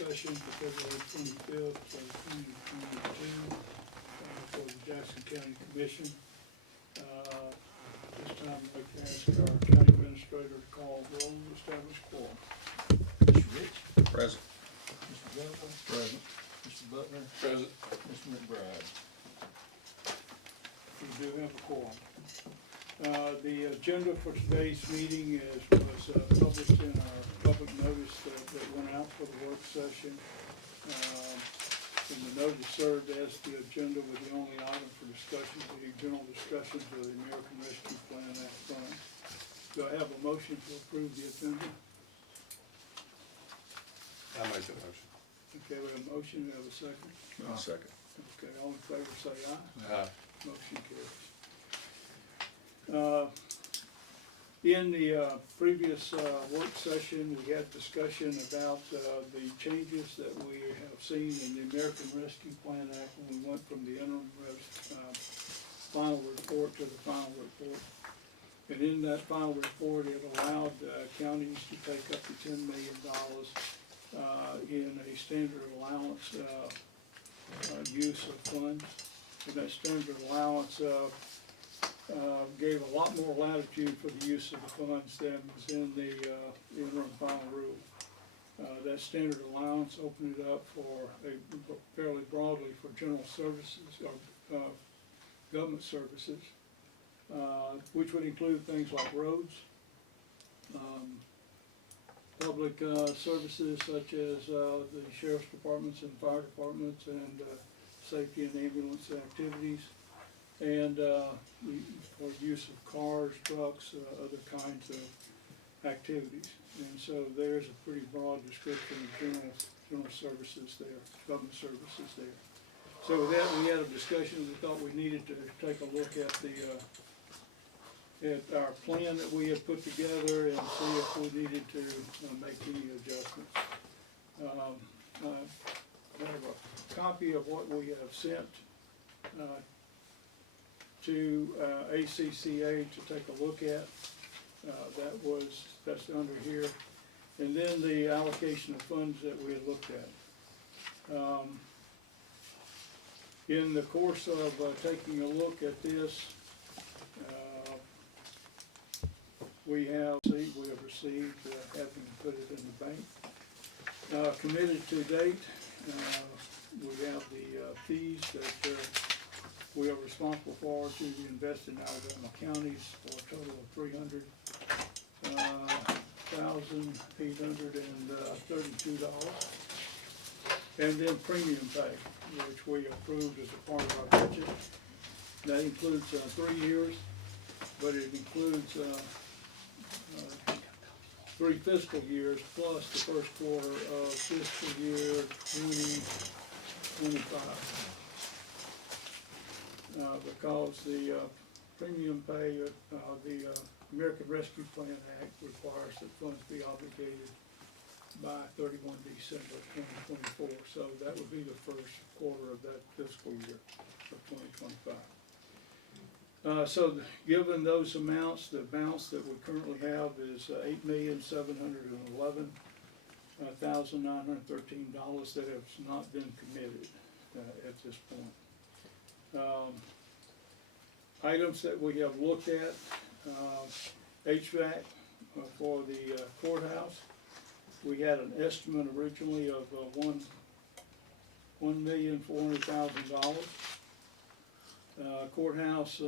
session for February 25th, 2022, for the Jackson County Commission. This time I'd like to ask our county administrator to call roll and establish quorum. Mr. Rich? Present. Mr. Douglas? Present. Mr. Butler? Present. Mr. McBride? We do have a quorum. The agenda for today's meeting was published in our public notice that went out for the work session. And the notice served as the agenda with the only item for discussion being general discussions of the American Rescue Plan Act funds. Do I have a motion to approve the agenda? I make the motion. Okay, we have a motion, we have a second. Second. Okay, all in favor say aye. Aye. Motion carries. In the previous work session, we had discussion about the changes that we have seen in the American Rescue Plan Act when we went from the interim final report to the final report. And in that final report, it allowed counties to take up to $10 million in a standard allowance use of funds. And that standard allowance gave a lot more latitude for the use of the funds than was in the interim final rule. That standard allowance opened it up for fairly broadly for general services or government services, which would include things like roads, public services such as the sheriff's departments and fire departments and safety and ambulance activities, and for use of cars, trucks, other kinds of activities. And so there's a pretty broad description of general services there, government services there. So with that, we had a discussion. We thought we needed to take a look at at our plan that we had put together and see if we needed to make any adjustments. I have a copy of what we have sent to ACCA to take a look at. That's under here. And then the allocation of funds that we had looked at. In the course of taking a look at this, we have received, having put it in the bank. Committed to date, we have the fees that we are responsible for to be invested in Alabama counties for a total of $300,832. And then premium pay, which we approved as a part of our budget. That includes 3 years, but it includes 3 fiscal years plus the first quarter of fiscal year 2025. Because the premium pay of the American Rescue Plan Act requires that funds be obligated by 31 December 2024. So that would be the first quarter of that fiscal year of 2025. So given those amounts, the balance that we currently have is $8,711,913 that has not been committed at this point. Items that we have looked at, HVAC for the courthouse. We had an estimate originally of $1,400,000. Courthouse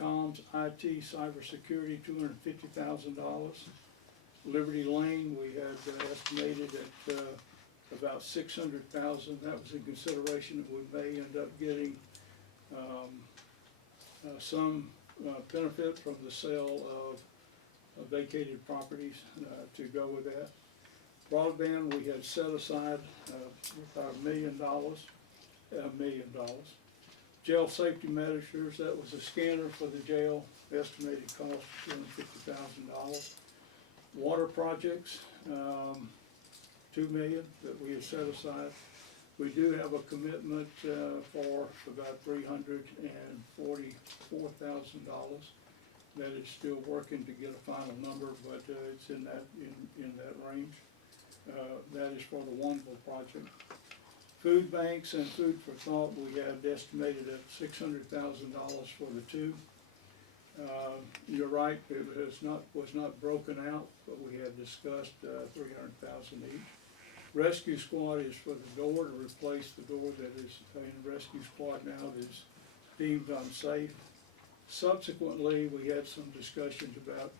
comms, IT, cybersecurity, $250,000. Liberty Lane, we had estimated at about $600,000. That was in consideration that we may end up getting some benefit from the sale of vacated properties to go with that. Broadband, we had set aside about $1 million. Jail safety measures, that was a scanner for the jail, estimated cost of $250,000. Water projects, $2 million that we have set aside. We do have a commitment for about $344,000. That is still working to get a final number, but it's in that range. That is for the Wanville project. Food banks and food for thought, we had estimated at $600,000 for the two. You're right, it was not broken out, but we had discussed 300,000 each. Rescue squad is for the door, to replace the door that is in rescue squad now that is deemed unsafe. Subsequently, we had some discussions about,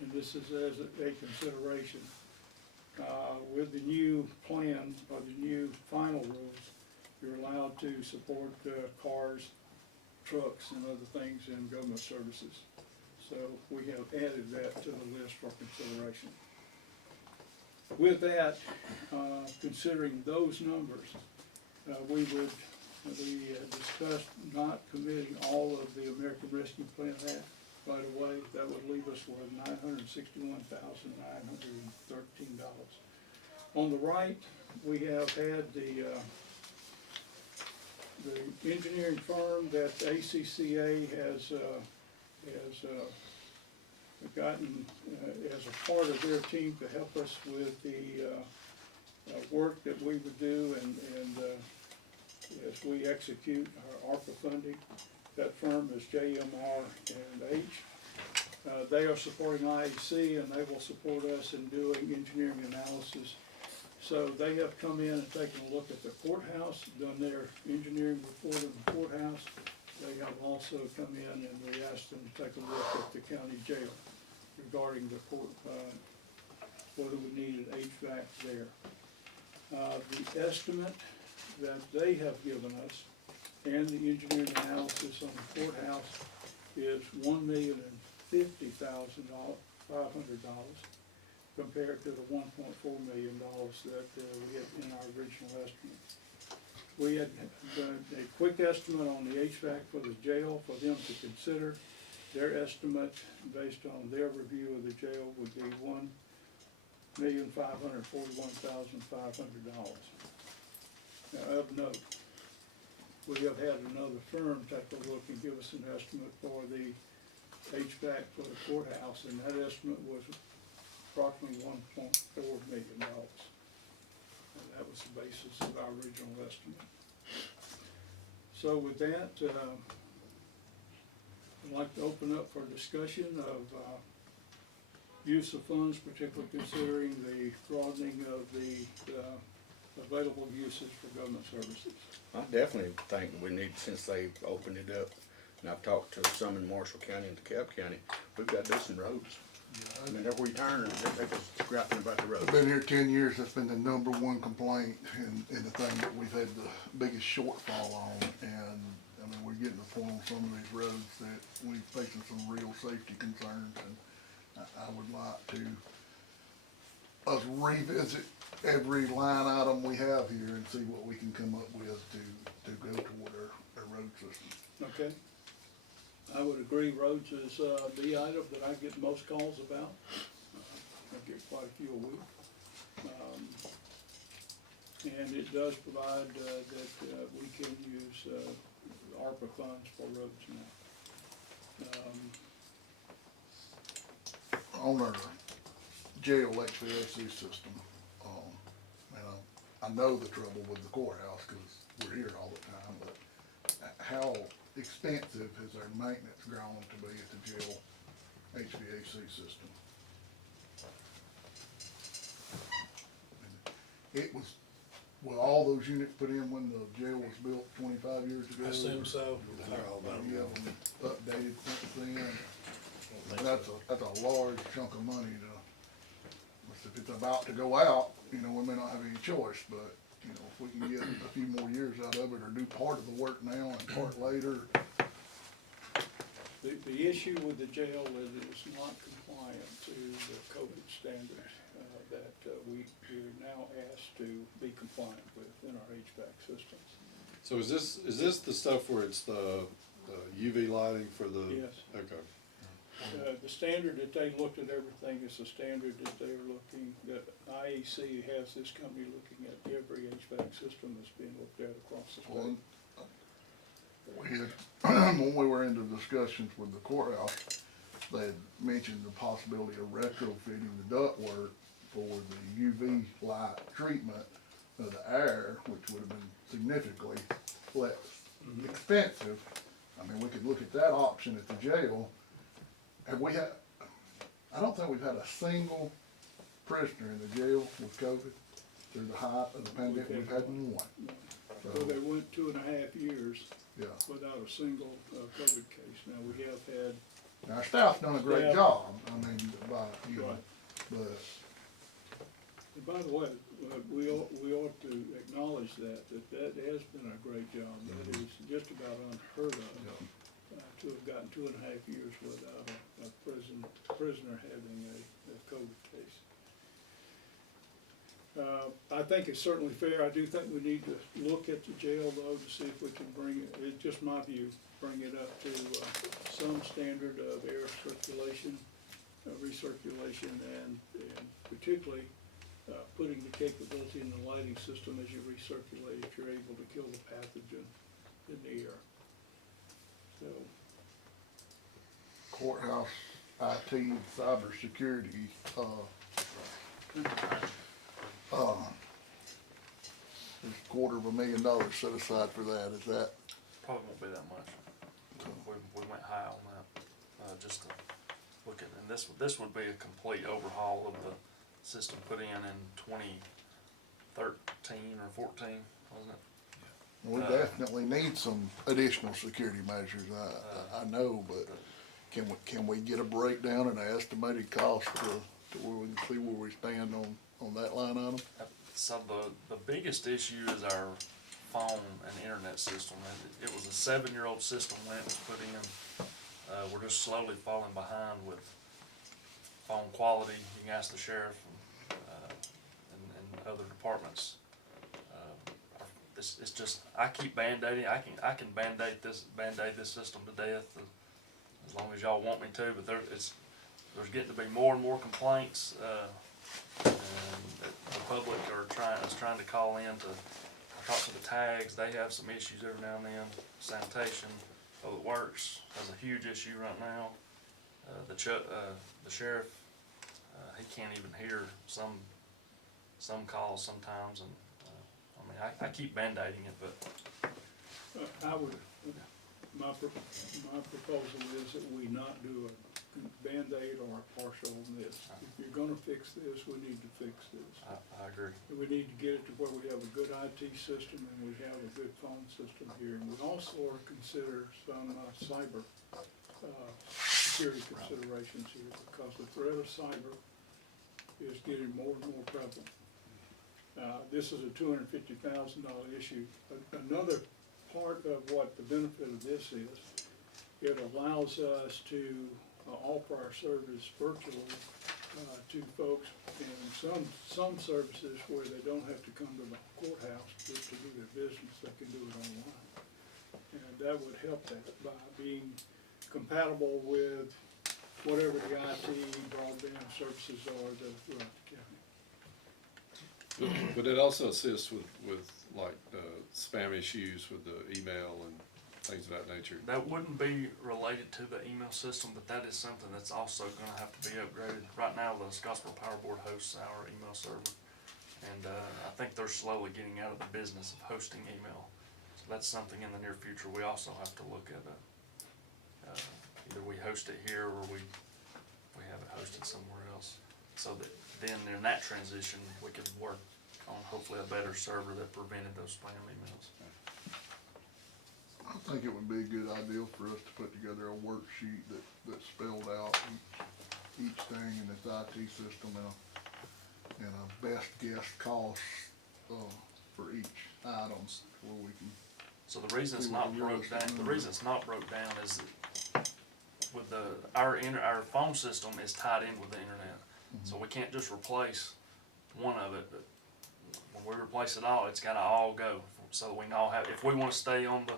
and this is as a consideration, with the new plan or the new final rules, you're allowed to support cars, trucks, and other things in government services. So we have added that to the list for consideration. With that, considering those numbers, we discussed not committing all of the American Rescue Plan Act right away. That would leave us with $961,913. On the right, we have had the engineering firm that ACCA has gotten as a part of their team to help us with the work that we would do and as we execute our ARPA funding. That firm is JMR&H. They are supporting IAC and they will support us in doing engineering analysis. So they have come in and taken a look at the courthouse, done their engineering report of the courthouse. They have also come in and we asked them to take a look at the county jail regarding the court, whether we needed HVAC there. The estimate that they have given us and the engineering analysis on the courthouse is $1,050,500 compared to the $1.4 million that we had in our original estimate. We had done a quick estimate on the HVAC for the jail for them to consider. Their estimate, based on their review of the jail, would be $1,541,500. Now, of note, we have had another firm take a look and give us an estimate for the HVAC for the courthouse, and that estimate was approximately $1.4 million. And that was the basis of our original estimate. So with that, I'd like to open up for discussion of use of funds, particularly considering the broadening of the available uses for government services. I definitely think we need, since they've opened it up, and I've talked to some in Marshall County and DeKalb County, we've got decent roads. I mean, everywhere you turn, they're just griping about the roads. I've been here 10 years, that's been the number one complaint and the thing that we've had the biggest shortfall on. And, I mean, we're getting to the point on some of these roads that we're facing some real safety concerns. And I would like to us revisit every line item we have here and see what we can come up with to go toward our road system. Okay. I would agree, roads is the item that I get most calls about. I get quite a few a week. And it does provide that we can use ARPA funds for roads now. On our jail HVAC system, and I know the trouble with the courthouse because we're here all the time, but how expensive has our maintenance grown to be at the jail HVAC system? It was, well, all those units put in when the jail was built 25 years ago? I assume so. You have them updated since then. That's a large chunk of money to, if it's about to go out, you know, we may not have any choice, but, you know, if we can get a few more years out of it or do part of the work now and part later. The issue with the jail is it's not compliant to the COVID standards that we are now asked to be compliant with in our HVAC systems. So is this the stuff where it's the UV lighting for the? Yes. Okay. The standard that they looked at everything is the standard that they're looking, that IAC has this company looking at every HVAC system that's being looked at across the state. We had, when we were into discussions with the courthouse, they had mentioned the possibility of retrofitting the ductwork for the UV light treatment of the air, which would have been significantly less expensive. I mean, we could look at that option at the jail. Have we had, I don't think we've had a single prisoner in the jail with COVID through the height of the pandemic. We've had one. So they went 2.5 years Yeah. without a single COVID case. Now, we have had, Now, our staff's done a great Staff. job, I mean, you know, Right. but, and by the way, we ought to acknowledge that has been a great job. That is just about unheard of, to have gotten 2.5 years without a prisoner having a COVID case. I think it's certainly fair. I do think we need to look at the jail though to see if we can bring it, it's just my view, bring it up to some standard of air circulation, recirculation, and particularly putting the capability in the lighting system as you recirculate if you're able to kill the pathogen in the air. So, courthouse IT, cybersecurity, there's $250,000 set aside for that. Is that, Probably won't be that much. We went high on that, just to look at, and this would be a complete overhaul of the system put in 2013 or 14, wasn't it? we definitely need some additional security measures, I know, but can we get a breakdown and an estimated cost to where we can see where we stand on that line item? So the biggest issue is our phone and internet system. It was a 7-year-old system when it was put in. We're just slowly falling behind with phone quality. You can ask the sheriff and other departments. It's just, I keep band-aiding. I can band-aid this system to death as long as y'all want me to. But there's getting to be more and more complaints. And the public is trying to call in to talk to the tags. They have some issues every now and then. Sanitation, Public Works has a huge issue right now. The sheriff, he can't even hear some calls sometimes, and I mean I keep band-aiding it, but my proposal is that we not do a Band-Aid or a partial on this. If you're gonna fix this, we need to fix this. I agree. We need to get it to where we have a good IT system and we have a good phone system here. And we also ought to consider some cyber security considerations here, because the threat of cyber is getting more and more prevalent. This is a $250,000 issue. Another part of what the benefit of this is, it allows us to offer our service virtually to folks in some services where they don't have to come to the courthouse to do their business. They can do it online, and that would help that by being compatible with whatever the IT broadband services are that throughout the county. Would it also assist with like spam issues with the email and things of that nature? That wouldn't be related to the email system, but that is something that's also going to have to be upgraded. Right now, the Scottsboro Power Board hosts our email server, and I think they're slowly getting out of the business of hosting email. So that's something in the near future we also have to look at. Either we host it here or we have it hosted somewhere else, so that then in that transition we can work on hopefully a better server that prevented those spam emails. I think it would be a good idea for us to put together a worksheet that spelled out each thing in this IT system and a best guess cost for each item where we can. So the reason it's See not what the broke realistic down, the number reason it's not broke down is that with our phone system is tied in with the internet. So we can't just replace one of it, but when we replace it all, it's gotta all go. So we can all have, if we wanna stay on the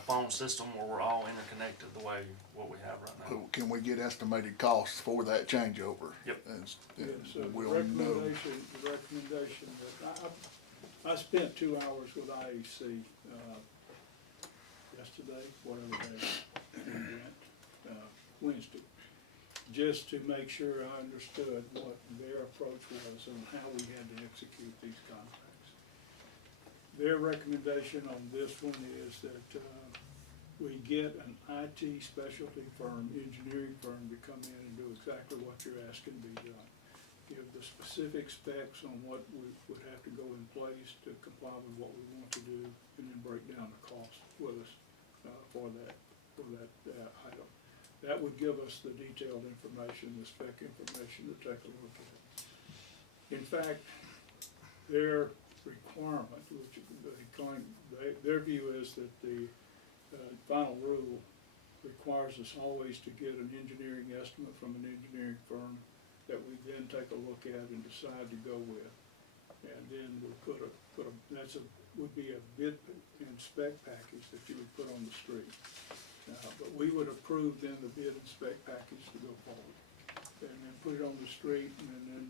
phone system where we're all interconnected the way what we have right now. Can we get estimated costs for that changeover? Yep. And Yeah, so the we'll know. recommendation that I spent 2 hours with IEC yesterday, whatever day we went, Wednesday. just to make sure I understood what their approach was and how we had to execute these contracts. Their recommendation on this one is that, we get an IT specialty firm, engineering firm to come in and do exactly what you're asking to be done. Give the specific specs on what would have to go in place to comply with what we want to do, and then break down the cost with us, for that item. That would give us the detailed information, the spec information to take a look at. In fact, their requirement, which their view is that the final rule requires us always to get an engineering estimate from an engineering firm that we then take a look at and decide to go with. And then we'll would be a bid and spec package that you would put on the street. But we would approve then the bid and spec package to go forward. And then put it on the street and then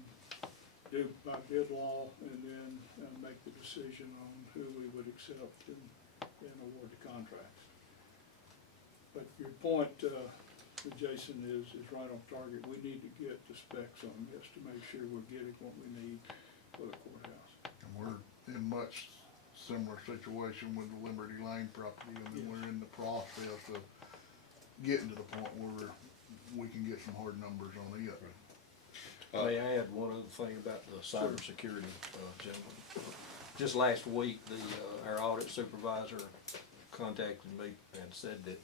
do by bid law and then make the decision on who we would accept and award the contracts. But your point, Jason, is right on target. We need to get the specs on this to make sure we're getting what we need for the courthouse. And we're in much similar situation with the Liberty Lane property. I mean, Yes. we're in the process of getting to the point where we can get some hard numbers on it. May I add one other thing about the cybersecurity, gentlemen? Just last week, our audit supervisor contacted me and said that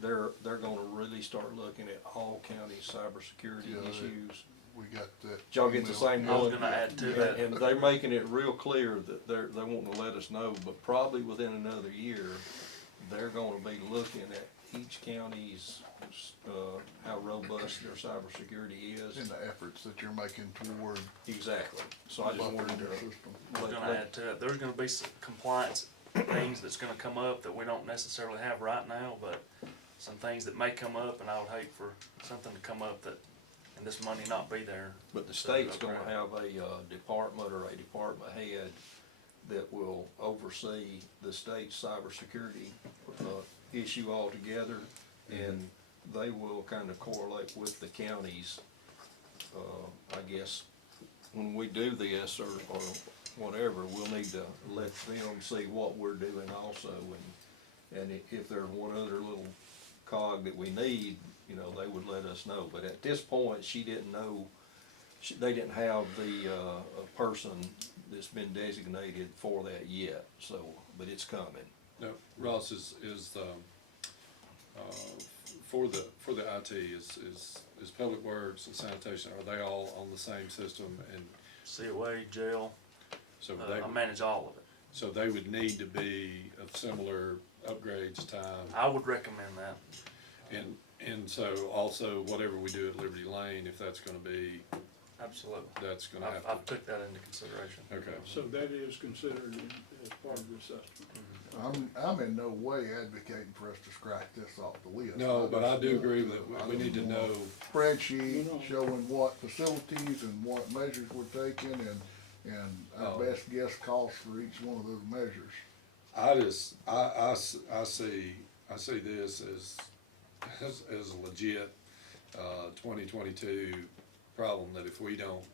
they're gonna really start looking at all county cybersecurity Yeah, issues. We got that. Did y'all get the same I was one? gonna add to that. And they're making it real clear that they're wanting to let us know, but probably within another year, they're gonna be looking at each county's, how robust their cybersecurity is. In the efforts that you're making toward Exactly. So I just wanted buffering to. the system. I was let- gonna add to it, there's gonna be some compliance things that's gonna come up that we don't necessarily have right now, but some things that may come up, and I would hate for something to come up that, and this money not be there. But the state's gonna have a department or a department head that will oversee the state's cybersecurity issue altogether, and they will kind of correlate with the counties. I guess when we do this or whatever, we'll need to let them see what we're doing also, and if there's one other little cog that we need, you know, they would let us know. But at this point, she didn't know, they didn't have the, person that's been designated for that yet, so, but it's coming. No, Ross is for the IT is Public Works and Sanitation, are they all on the same system? And COA, jail, so I manage all of it. so they would need to be of similar upgrades time. I would recommend that. And so also whatever we do at Liberty Lane, if that's gonna be, Absolutely. that's gonna I've have to, took that into consideration. okay. So that is considered as part of the assessment. I'm in no way advocating for us to scratch this off the list. No, but I do just agree want that we need to know, Spreadsheet No. showing what facilities and what measures we're taking and our Oh. best guess costs for each one of those measures. I see this as a legit, 2022 problem, that if we don't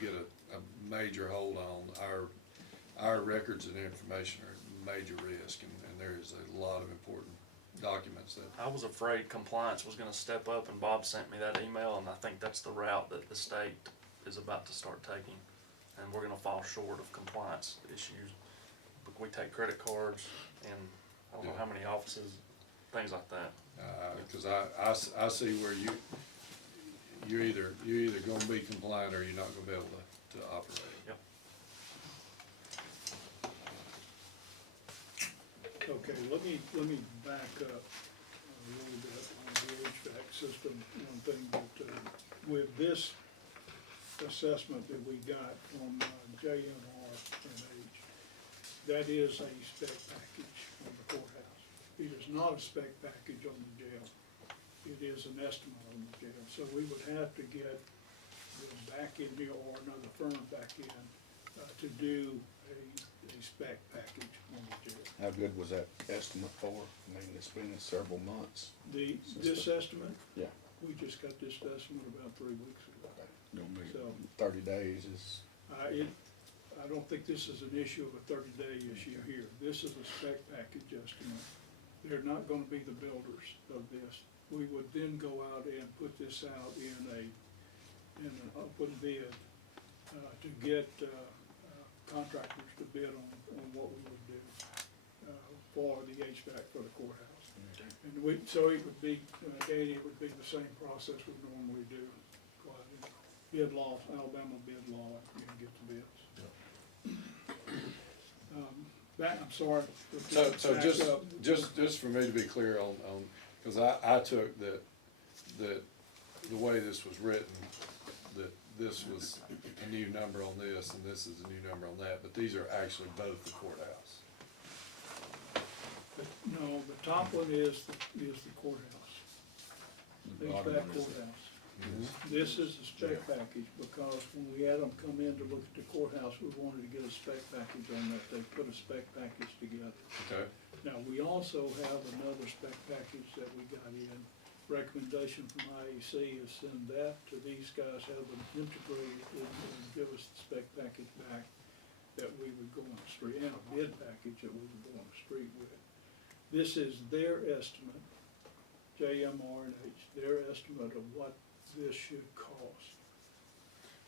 get a major hold on our records and information are at major risk, and there is a lot of important documents that, I was afraid compliance was gonna step up, and Bob sent me that email, and I think that's the route that the state is about to start taking. And we're gonna fall short of compliance issues. But we take credit cards and I don't know how many offices, things like that. cause I see where you're either gonna be compliant or you're not gonna be able to operate. Yep. Okay, let me back up a little bit on the HVAC system. One thing that, with this assessment that we got from JNR and H, that is a spec package on the courthouse. It is not a spec package on the jail. It is an estimate on the jail. So we would have to get them back in here or another firm back in to do a spec package on the jail. How good was that estimate for? I mean, it's been several months. This estimate? Yeah. we just got this estimate about 3 weeks ago. Don't be So- 30 days is, I don't think this is an issue of a 30-day issue here. This is a spec package estimate. They're not gonna be the builders of this. We would then go out and put this out in an open bid, to get, contractors to bid on what we would do, for the HVAC for the courthouse. And so it would be, Danny, it would be the same process we normally do. Go out and bid law, Alabama bid law, and get the bids. I'm sorry. So Back up. just for me to be clear on, cause I took that the way this was written, that this was a new number on this and this is a new number on that, but these are actually both the courthouse. No, the top one is the courthouse. the bottom HVAC one is courthouse. This is the spec package, because when we had them come in to look at the courthouse, we wanted to get a spec package on that. They put a spec package together. Okay, Now, we also have another spec package that we got in. Recommendation from IEC is send that to these guys, have them integrated and give us the spec package back that we would go on the street, and a bid package that we would go on the street with. This is their estimate, JMR&H, their estimate of what this should cost.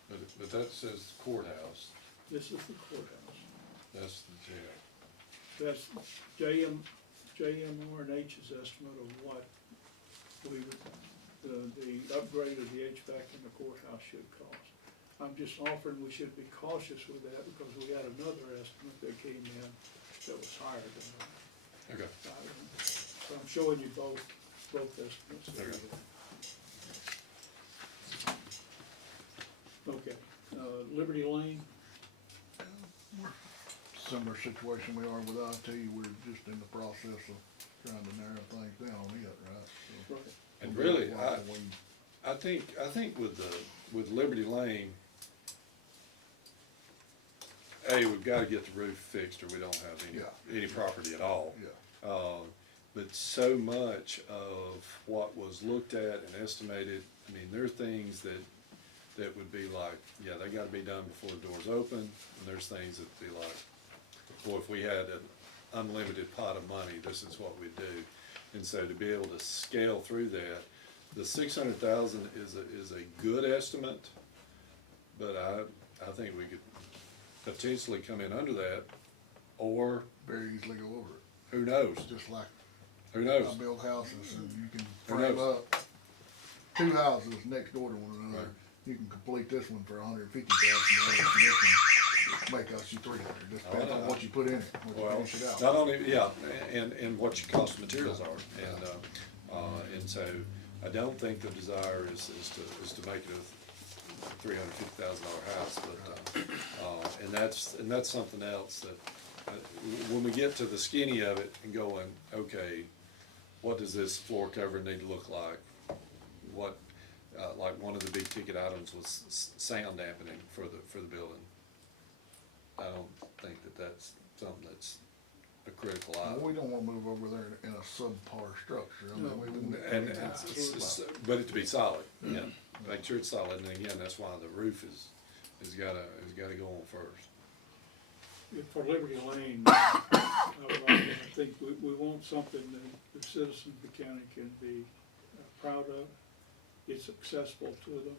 but that says courthouse, This is the courthouse. that's the jail. That's JMR&H's estimate of what we would, the upgrade of the HVAC in the courthouse should cost. I'm just offering we should be cautious with that, because we had another estimate that came in that was higher than that. Okay, So I'm showing you both estimates. Okay. Okay, Liberty Lane, Similar situation we are with IT, we're just in the process of trying to narrow things down on it, right? So right, and really, we- I think with Liberty Lane, we've gotta get the roof fixed or we don't have any property at all. Yeah, But so much of what was looked at and estimated, I mean, there are things that would be like, yeah, they gotta be done before the doors open, and there's things that'd be like, boy, if we had an unlimited pot of money, this is what we'd do. And so to be able to scale through that, the 600,000 is a good estimate, but I think we could potentially come in under that, or very easily go over it, who knows? just like Who I knows? build houses and you can Who frame knows? up 2 houses next door to one another. Right. You can complete this one for $150,000, and this one make us you 300. Just depends on what you put in it, when you Well, finish it out. not only, yeah, and what your cost of materials are, and so I don't think the desire is to make it a $350,000 house, but, and that's something else that, when we get to the skinny of it and going, okay, what does this floor cover need to look like? What, like one of the big ticket items was sound dampening for the building. I don't think that's something that's a critical Well, item. we don't wanna move over there in a subpar structure. I mean, No. we want it- And, Absolutely. but it to be solid, yeah, make sure it's solid, and again, that's why the roof is gotta go on first. for Liberty Lane, I think we want something that the citizens of the county can be proud of. It's accessible to them,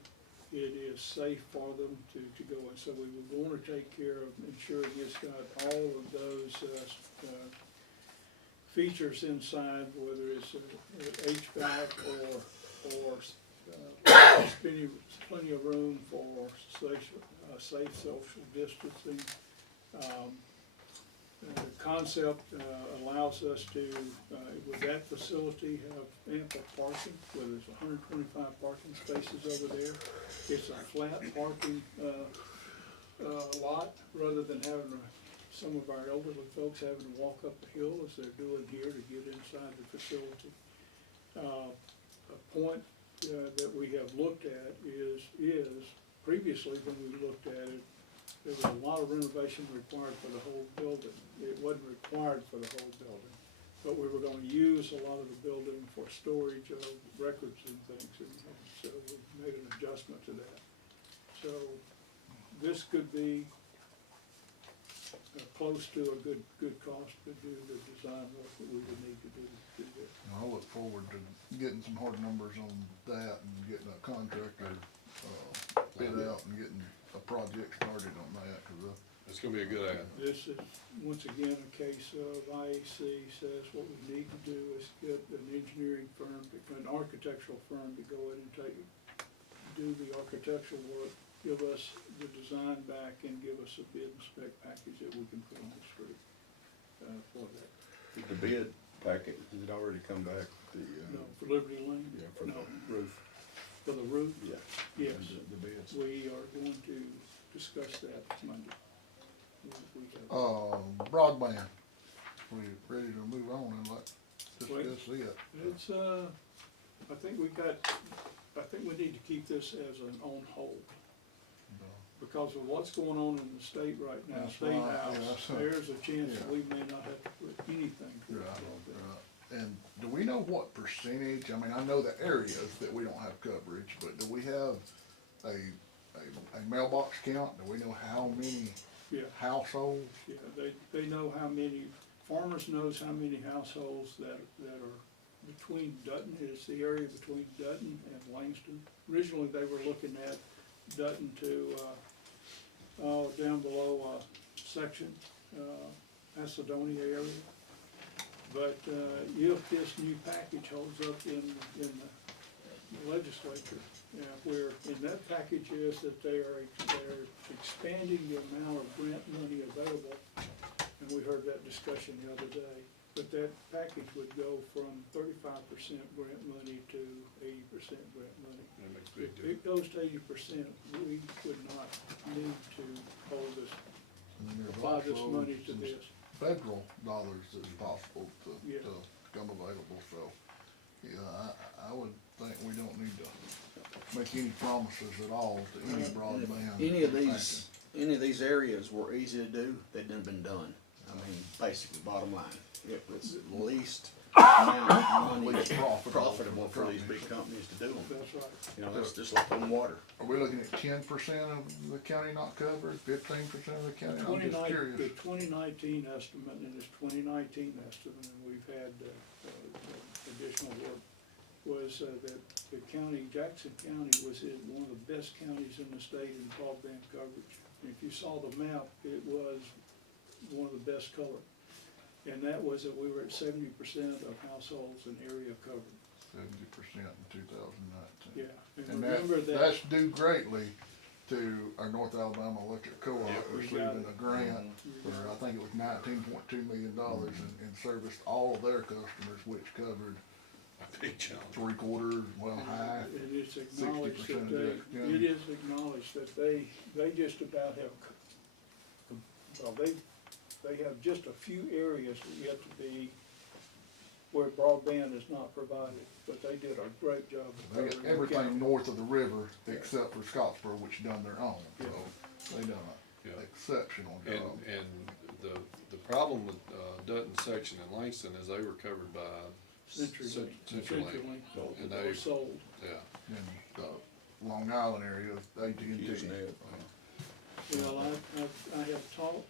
it is safe for them to go, and so we would wanna take care of ensuring it's got all of those, features inside, whether it's HVAC or plenty of room for safe social distancing. The concept allows us to, with that facility, have ample parking, where there's 125 parking spaces over there. It's a flat parking lot, rather than having some of our elderly folks having to walk up the hill as they're doing here to get inside the facility. A point that we have looked at is previously when we looked at it, there was a lot of renovation required for the whole building. It wasn't required for the whole building. but we were gonna use a lot of the building for storage of records and things, and so we made an adjustment to that. So this could be close to a good cost to do the design work that we would need to do this. I look forward to getting some hard numbers on that and getting a contractor, bid out and getting a project started on that, cause It's gonna be a good ad. This is, once again, a case of IAC says what we need to do is get an engineering firm, an architectural firm to go in and do the architectural work, give us the design back and give us a bid and spec package that we can put on the street, for that. The bid packet, has it already come back, No, for Liberty Lane? yeah, for No, the roof? for the roof? Yeah. Yes, The bids. we are going to discuss that Monday. We have- broadband, we ready to move on and let, discuss it. It's, I think we need to keep this as an on hold, because of what's going on in the state right now, That's State right, yeah, House, that's right. there's a chance that Yeah. we may not have to put anything to Right, it. right. And do we know what percentage, I mean, I know the areas that we don't have coverage, but do we have a mailbox count? Do we know how many Yeah, households? yeah, they know how many, Farmers knows how many households that are between Dutton, it's the area between Dutton and Langston. Originally, they were looking at Dutton to, down below, section, Macedonia area. But, if this new package holds up in the legislature, where in that package is that they're expanding the amount of grant money available, and we heard that discussion the other day, but that package would go from 35% grant money to 80% grant money. That makes a big If difference. it goes to 80%, we would not need to hold this, And then there's apply this also money to some this. federal dollars that's possible Yeah. to come available, so, yeah, I would think we don't need to make any promises at all to any broadband. Any of these areas were easy to do, they'd done been done. I mean, basically, bottom line, it was least amount of money Least profitable for these big companies to do them. That's right. You know, that's just like on water. Are we looking at 10% of the county not covered, 15% of the county? I'm just The curious. 2019 estimate and this 2019 estimate, and we've had additional work, was that the county, Jackson County was in one of the best counties in the state in broadband coverage. And if you saw the map, it was one of the best color. And that was that we were at 70% of households in area covered. 70% in 2019. Yeah, and And remember that's due greatly to our North Alabama Electric Co-op Yeah, we got receiving it. a grant for, I think it was $19.2 million and serviced all of their customers, which covered A big chunk. 3/4, well, half. And it's acknowledged 60% that of they, Jackson County. it is acknowledged that they just about have, well, they have just a few areas that yet to be where broadband is not provided, but they did a great job of They got covering the everything county. north of the river except for Scottsboro, which done their own, so they done Yeah. an exceptional job. And the problem with Dutton section and Langston is they were covered by CenturyLink, CenturyLink. And they they, were sold. yeah. And the Long Island area, AT&T. Using it. Well, I have talked,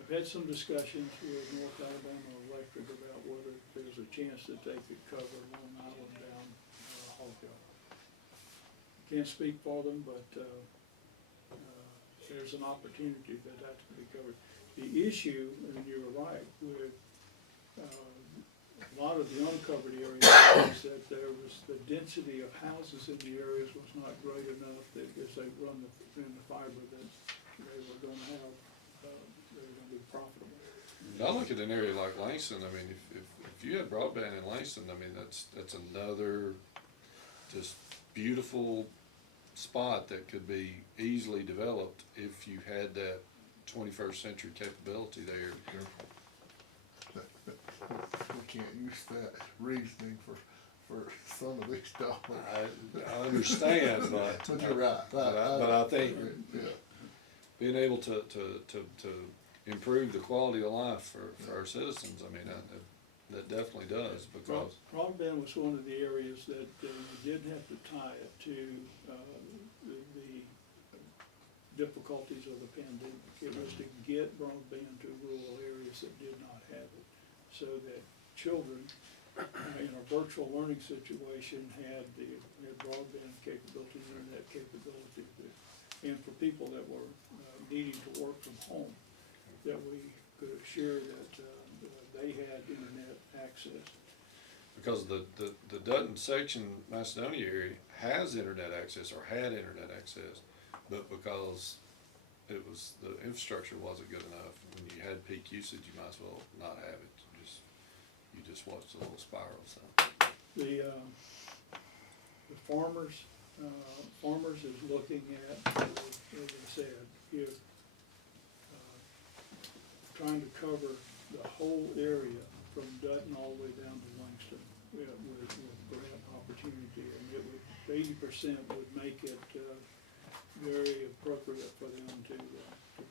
I've had some discussions with North Alabama Electric about whether there's a chance that they could cover Long Island down Hawkeye. Can't speak for them, but there's an opportunity that could be covered. The issue, and you're right, with a lot of the uncovered areas is that there was, the density of houses in the areas was not great enough that as they run in the fiber that they were gonna have, they were gonna be profitable. I look at an area like Langston, I mean, if you had broadband in Langston, I mean, that's another just beautiful spot that could be easily developed if you had that 21st century capability there. We can't use that reasoning for some of these dollars. I understand, but. But you're right. But I think Yeah. being able to improve the quality of life for our citizens. I mean, that definitely does, because, Broadband was one of the areas that you did have to tie it to the difficulties of the pandemic. It was to get broadband to rural areas that did not have it, so that children in a virtual learning situation had broadband capability, internet capability, and for people that were needing to work from home, that we could assure that they had internet access. because the Dutton section, Macedonia area has internet access, or had internet access, but because it was, the infrastructure wasn't good enough, when you had peak usage, you might as well not have it. You just watch the little spiral, so. The farmers is looking at, as I said, if, trying to cover the whole area from Dutton all the way down to Langston with grant opportunity, and it would, 80% would make it, very appropriate for them to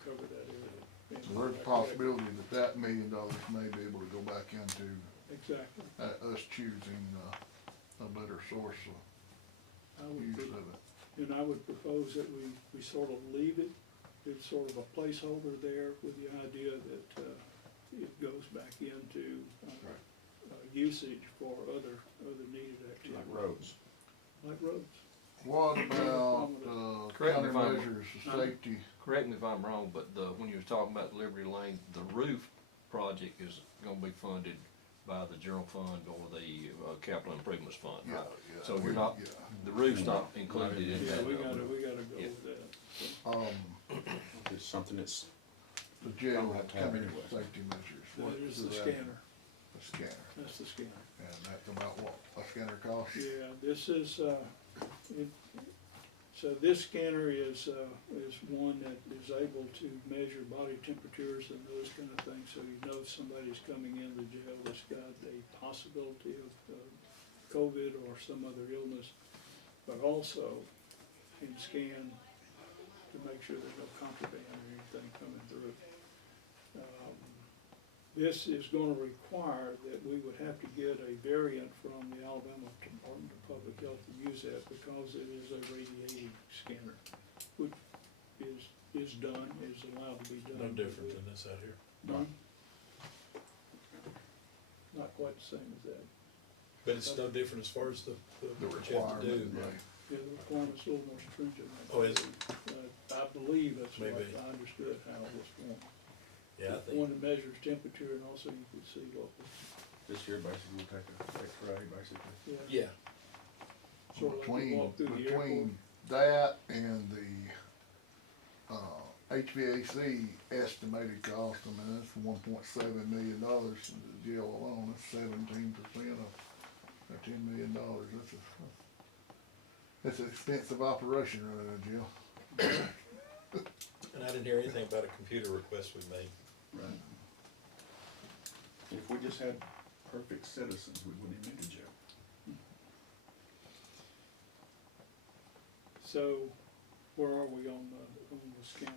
cover that area. And So there's a possibility that $1 million may be able to go back into Exactly. us choosing a better source I of would use pro- of it. And I would propose that we sort of leave it, it's sort of a placeholder there with the idea that it goes back into usage for other needed activities. Like roads. Like roads. What about Correct me if I'm- countermeasures of safety? Correct me if I'm wrong, but when you were talking about the Liberty Lane, the roof project is gonna be funded by the general fund or the capital improvements fund, Yeah, right? yeah, So you're not, yeah. the roof's not included in Yeah, that we number. gotta go Yeah. with that. It's something that's, The jail Don't have to have counter anyway. safety measures. What That is is the that? scanner, The scanner, that's the scanner. and that's about what a scanner costs? Yeah, this is, so this scanner is one that is able to measure body temperatures and those kind of things, so you know if somebody's coming in the jail that's got a possibility of COVID or some other illness, but also can scan to make sure there's no contraband or anything coming through. This is gonna require that we would have to get a variant from the Alabama Department of Public Health to use that, because it is a radiating scanner, which is done, is allowed to be done. No different than this out here. No? Not quite the same as that. But it's no different as far as the The what you have to do. requirement, right? Yeah, the requirement's a little more stringent. Oh, is it? I believe that's what Maybe. I understood how it was formed. Yeah, I think, One that measures temperature, and also you can see what was, this year basically will take a X-ray, basically. yeah, sort of like you walk through the airport. Between that and the HVAC estimated cost, I mean, that's $1.7 million in the jail alone, that's 17% of $10 million. That's an expensive operation running a jail. and I didn't hear anything about a computer request we made. Right. If we just had perfect citizens, we wouldn't need a jail. So, where are we on the scanner?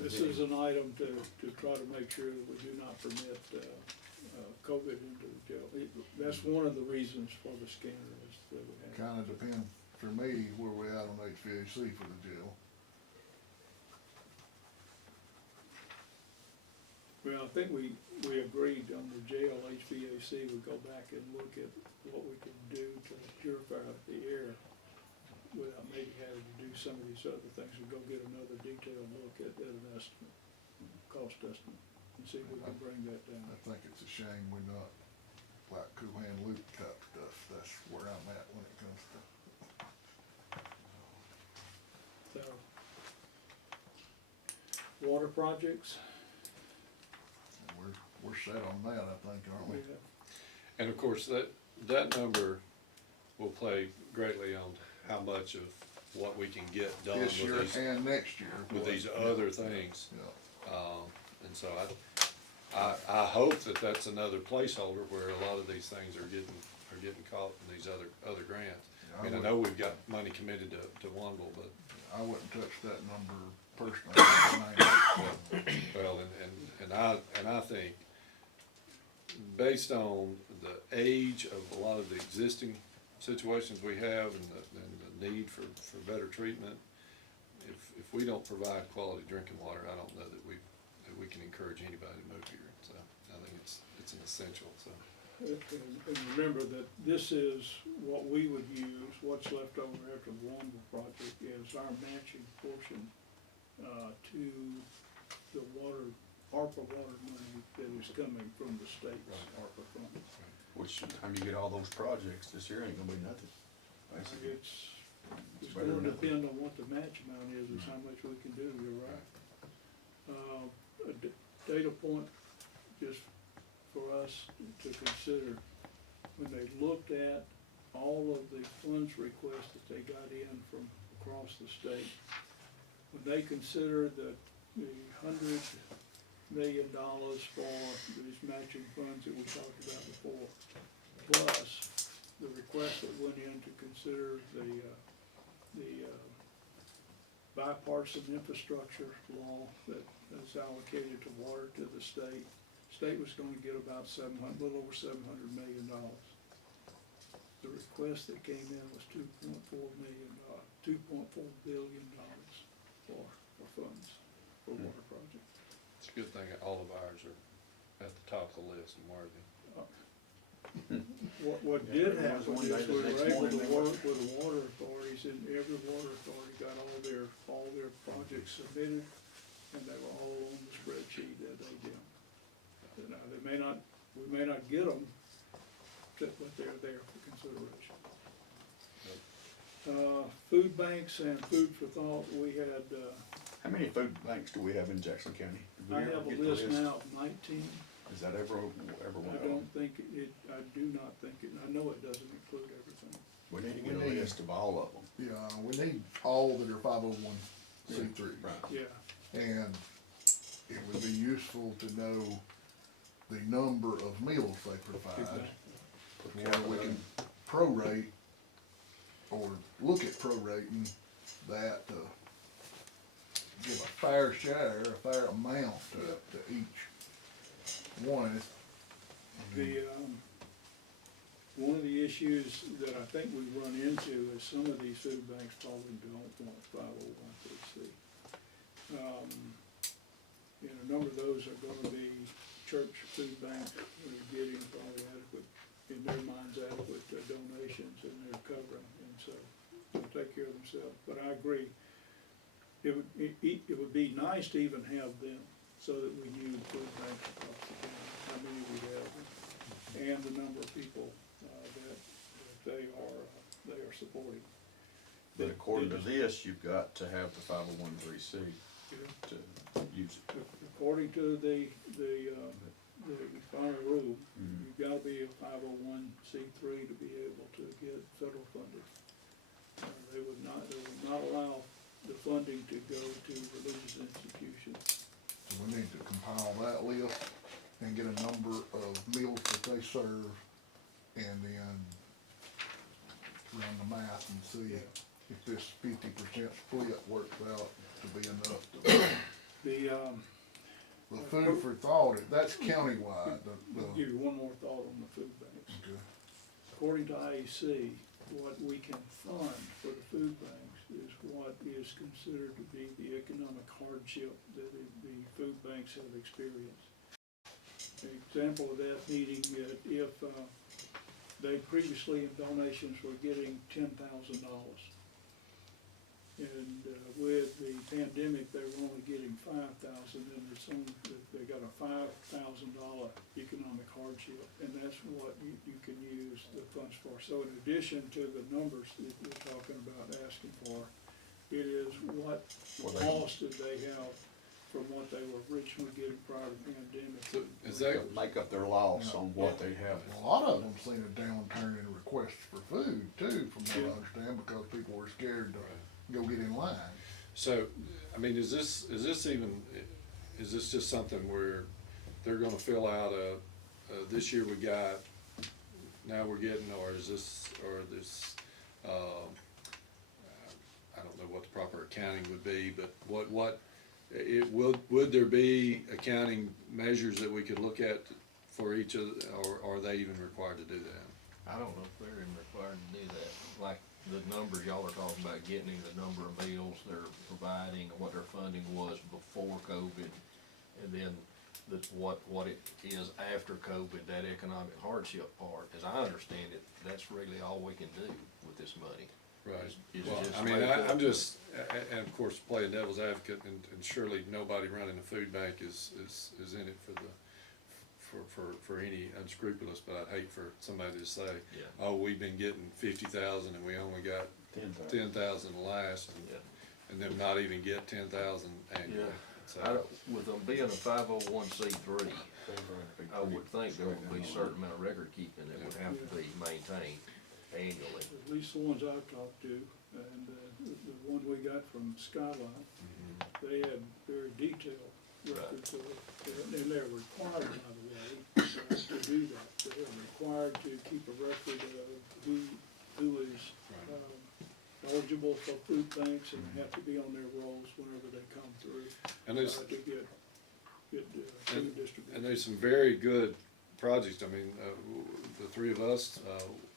This is an item to try to make sure that we do not permit COVID into the jail. That's one of the reasons for the scanner is that we have. Kinda depends, for me, where we at on HVAC for the jail. Well, I think we agreed on the jail HVAC, we go back and look at what we can do to purify the air without maybe having to do some of these other things, and go get another detailed look at an estimate, cost estimate, and see if we can bring that down. I think it's a shame we're not like Cool Hand Loop type stuff, that's where I'm at when it comes to. So, water projects, We're set on that, I think, aren't we? And of course, that number will play greatly on how much of what we can get done This year with these, and next year. with these other things. Yeah. And so I hope that that's another placeholder where a lot of these things are getting caught in these other grants. I mean, I know we've got money committed to Wonville, but, I wouldn't touch that number personally. well, and I think, based on the age of a lot of the existing situations we have and the need for better treatment, if we don't provide quality drinking water, I don't know that we can encourage anybody to move here. So I think it's an essential, so. And remember that this is what we would use, what's left over after the Wanville project is our matching portion, to the ARPA water money that is coming from the state's ARPA fund. Which, time you get all those projects, this year ain't gonna be nothing. Basically. It's better gonna than depend on what the match amount is how much we can do, you're right. A data point, just for us to consider, when they looked at all of the funds requests that they got in from across the state, when they considered the $100 million for these matching funds that we talked about before, plus the request that went in to consider the bipartisan infrastructure law that is allocated to water to the state. State was gonna get about a little over $700 million. The request that came in was $2.4 billion for funds for water projects. It's a good thing that all of ours are at the top of the list and worthy. What did Yeah, happen one day is the we were next able morning to they work with the water authorities, and every water authority got all their projects submitted, and they were all on the spreadsheet that they did. Now, we may not get them, but they're there for consideration. Food banks and food for thought, we had, How many food banks do we have in Jackson County? Did we I ever have a get the list now of 19. Is that ever I one of them? don't think I do not think it, I know it doesn't include everything. We need to get We a need- list of all of them. Yeah, we need all that are 501c3. Right. Yeah, And it would be useful to know the number of meals they provide, where we can prorate or look at prorating that, give a fair share, a fair amount to each one. One of the issues that I think we run into is some of these food banks probably don't want 501c3. A number of those are gonna be church food banks that are getting probably adequate, in their minds, adequate donations, and they're covering, and so they'll take care of themselves. But I agree, it would be nice to even have them, so that we knew food banks across the county, how many we have, and the number of people that they are supporting. But according to this, you've got to have the 501c to use it. According to the final rule, Mhm. you've gotta be a 501c3 to be able to get federal funding. They would not allow the funding to go to religious institutions. So we need to compile that list and get a number of meals that they serve, and then run the math and see if this 50% split works out to be enough to. The food for thought, that's countywide, I'll give you one more thought on the food banks. okay. According to IEC, what we can fund for the food banks is what is considered to be the economic hardship that the food banks have experienced. An example of that meeting, if they previously in donations were getting $10,000. And with the pandemic, they were only getting $5,000, and they got a $5,000 economic hardship, and that's what you can use the funds for. So in addition to the numbers that you're talking about asking for, it is what cost did they have from what they were originally getting prior to the pandemic. So is that, Make up their loss on what they have. A lot of them seen a downturn in requests for food too, from what I understand, because people were scared to go get in line. so, I mean, is this just something where they're gonna fill out this year we got, now we're getting, or is this, accounting would be, but would there be accounting measures that we could look at for each of, or are they even required to do that? I don't know if they're even required to do that, like the numbers y'all are talking about, getting the number of meals they're providing, and what their funding was before COVID, and then what it is after COVID, that economic hardship part, as I understand it, that's really all we can do with this money. Right. Is Well, just I mean, make up I'm the- just, and of course, playing devil's advocate, and surely nobody running a food bank is in it for any unscrupulous, but I'd hate for somebody to say, Yeah. oh, we've been getting 50,000 and we only got 10,000 last, Yeah. and them not even get 10,000 annually. Yeah. So, With them being a 501c3, I would think there would be a certain amount of record keeping that would have to be maintained annually. At least the ones I've talked to, and the one we got from Skyline, they had very detailed records of it, and they're required, by the way, to do that. They're required to keep a record of who is eligible for food banks and have to be on their rolls whenever they come through and to there's, get food distribution. and there's some very good projects. I mean, the three of us,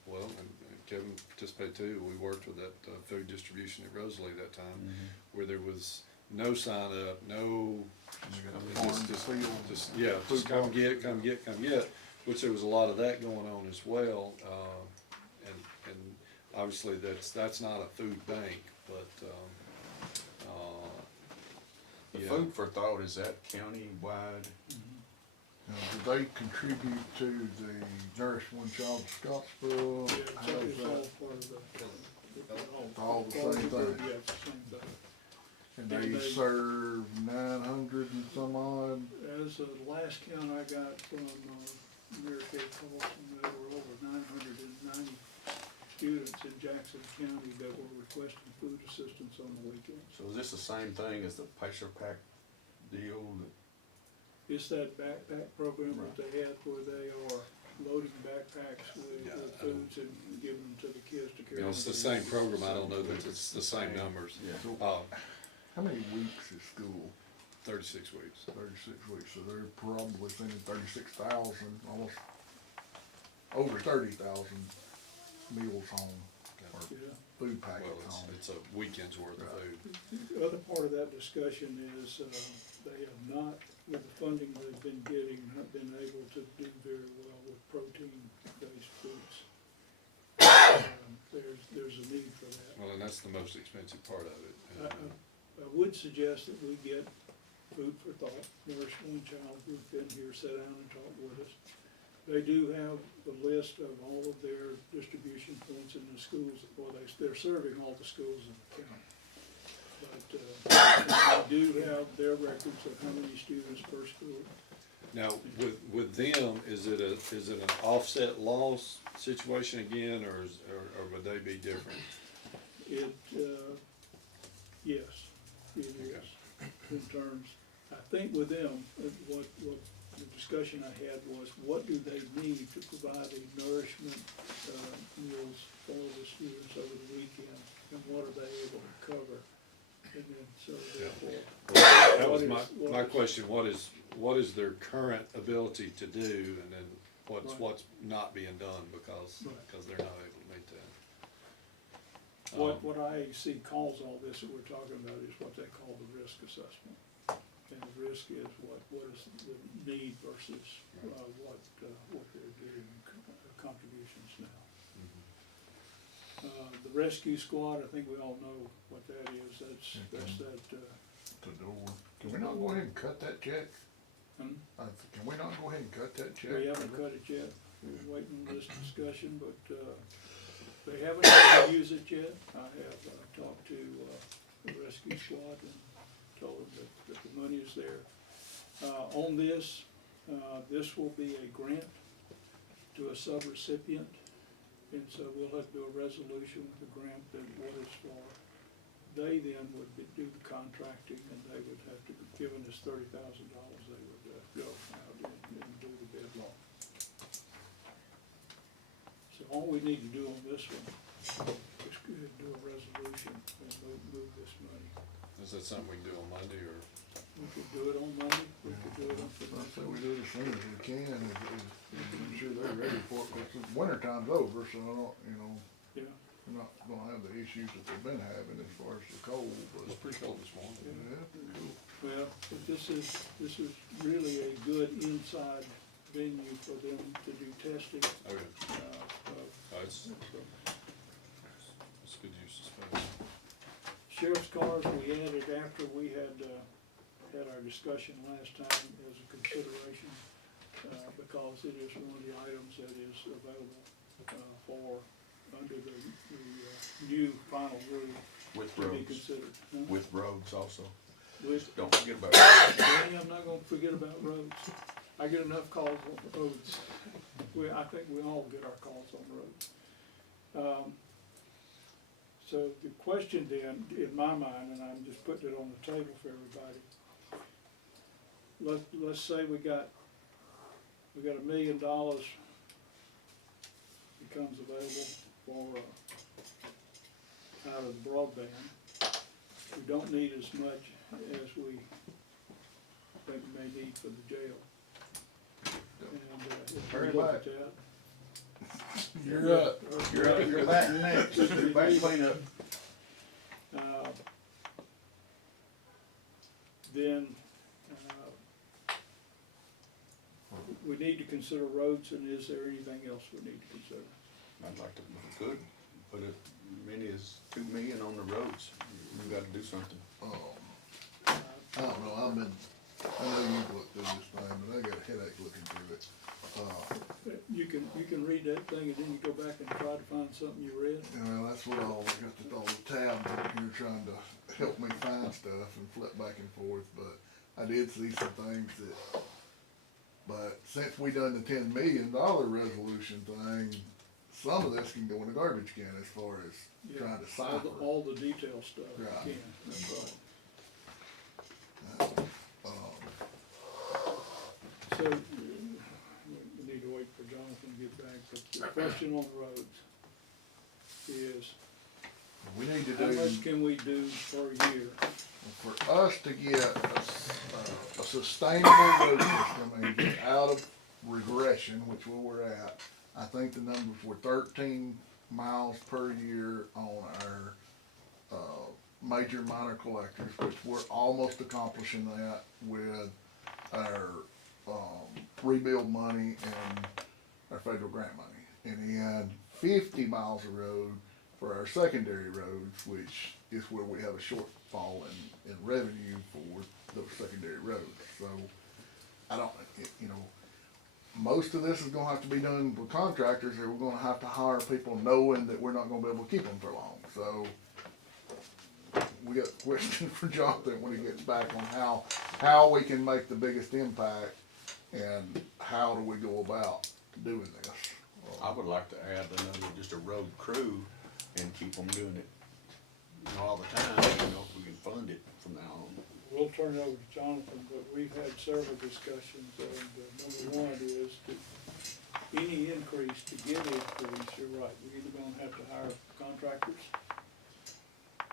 well, and Kevin participated too, we worked with that food distribution at Rosalie that time, where there was no sign up, no, just come get, which there was a lot of that going on as well. And obviously that's not a food bank, but, The yeah. Food for Thought, is that county-wide? Now, do they contribute to the Nourish One Child Scottsboro? Yeah, How it's is all that? part of the. All the same thing. Yeah, it's the same thing. And they serve 900 and some odd? As of the last count I got from Mary Kay Paulson, there were over 990 students in Jackson County that were requesting food assistance on the weekends. So is this the same thing as the Pacer Pack deal? It's that backpack program that they have where they are loading backpacks with foods and giving them to the kids to carry. You know, it's the same program, I don't know that it's the same numbers. Yeah. How many weeks is school? 36 weeks. 36 weeks, so they're probably sending 36,000, almost over 30,000 meals home, or Yeah. food packets Well, home. it's a weekend's worth of food. The other part of that discussion is, they have not, with the funding they've been getting, not been able to do very well with protein-based foods. There's a need for that. Well, and that's the most expensive part of it. And, I would suggest that we get Food for Thought, Nourish One Child, who've been here, sit down and talk with us. They do have the list of all of their distribution points in the schools, well, they're serving all the schools in the county. But, they do have their records of how many students per school. Now, with them, is it an offset loss situation again, or would they be different? It, yes, it is, in terms, I think with them, what the discussion I had was, what do they need to provide the nourishment, meals for the students over the weekend, and what are they able to cover? And then, so therefore. That was what my is- question, what is their current ability to do, and then what's not being done because they're not able to meet that? What IAC calls all this that we're talking about is what they call the risk assessment. And the risk is what is the need versus, what they're getting contributions now. The rescue squad, I think we all know what that is, that's that, The door. Can we not go ahead and cut that check? hmm? Can we not go ahead and cut that check? We haven't cut it yet, we're waiting on this discussion, but, they haven't had to use it yet. I have, talked to, the rescue squad and told them that the money is there. On this, this will be a grant to a subrecipient, and so we'll have to do a resolution with the grant that what it's for. They then would do the contracting, and they would have to, given us $30,000, they would, go out and do the bid law. So all we need to do on this one is do a resolution and move this money. soon as we can, I'm sure they're ready for it, because winter time's over, so I don't, Yeah, we're not gonna have the issues that they've been having as far as the cold, but. It's pretty cold this morning. Yeah. well, but this is really a good inside venue for them to do testing. Okay, So, it's good use of space. Sheriff's cars, we added after we had our discussion last time as a consideration, because it is one of the items that is available, for, under the new final rule With to be roads, considered. Huh? with roads also. With, Don't forget about roads. Danny, I'm not gonna forget about roads. I get enough calls on roads. I think we all get our calls on roads. So the question then, in my mind, and I'm just putting it on the table for everybody. Let's say we got $1 million becomes available for, out of broadband. We don't need as much as we think we may need for the jail. And, if Very we look much. at that. You're up. You're up, you're that next, do back cleanup. Then, we need to consider roads, and is there anything else we need to consider? I'd like to, if we could, put as many as 2 million on the roads. We gotta do something. I don't know, I know you've looked through this thing, but I got a headache looking through it. You can read that thing and then you go back and try to find something you read. Well, that's what all the tabs in here trying to help me find stuff and flip back and forth, but I did see some things that, but since we done the $10 million resolution thing, some of this can go in the garbage can as far as Yeah, trying to cipher. all the detail stuff you Right. can. That's right. So, we need to wait for Jonathan to get back, but the question on the roads is, We need to how do, much can we do per year? for us to get a sustainable road system and get out of regression, which where we're at, I think the numbers were 13 miles per year on our, major minor collectors, which we're almost accomplishing that with our, rebuild money and our federal grant money. And then 50 miles of road for our secondary roads, which is where we have a shortfall in revenue for those secondary roads. So, I don't, most of this is gonna have to be done with contractors, or we're gonna have to hire people knowing that we're not gonna be able to keep them for long. So, we got a question for Jonathan when he gets back on how we can make the biggest impact and how do we go about doing this. I would like to add another, just a road crew and keep them doing it, all the time, if we can fund it from now on. We'll turn it over to Jonathan, but we've had several discussions, and number one is that any increase, to get increase, you're right, we're either gonna have to hire contractors,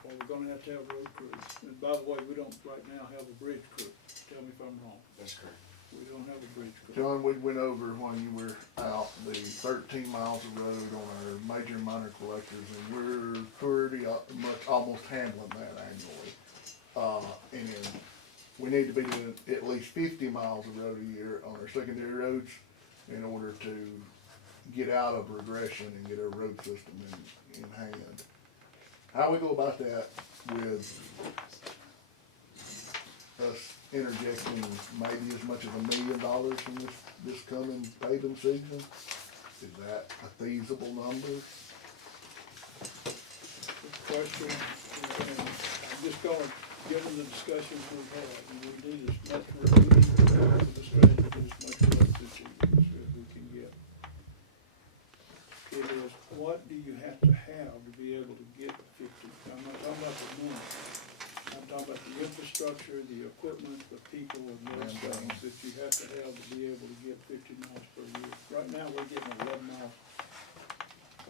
or we're gonna have to have road crews. And by the way, we don't right now have a bridge crew, tell me if I'm wrong. That's correct. We don't have a bridge crew. John, we went over when you were out the 13 miles of road on our major and minor collectors, and we're pretty much almost handling that annually. And then we need to be doing at least 50 miles of road a year on our secondary roads in order to get out of regression and get our road system in hand. How we go about that with us interjecting maybe as much as $1 million from this coming paving season? Is that a feasible number? Good question, and I'm just going, given the discussions we've had, and we need as much road, we need for the strategy, as much road as we can get. It is, what do you have to be able to get 50? I'm not talking about the money. I'm talking about the infrastructure, the equipment, the people, and those things that you have to be able to get 50 miles per year. Right now, we're getting 11 miles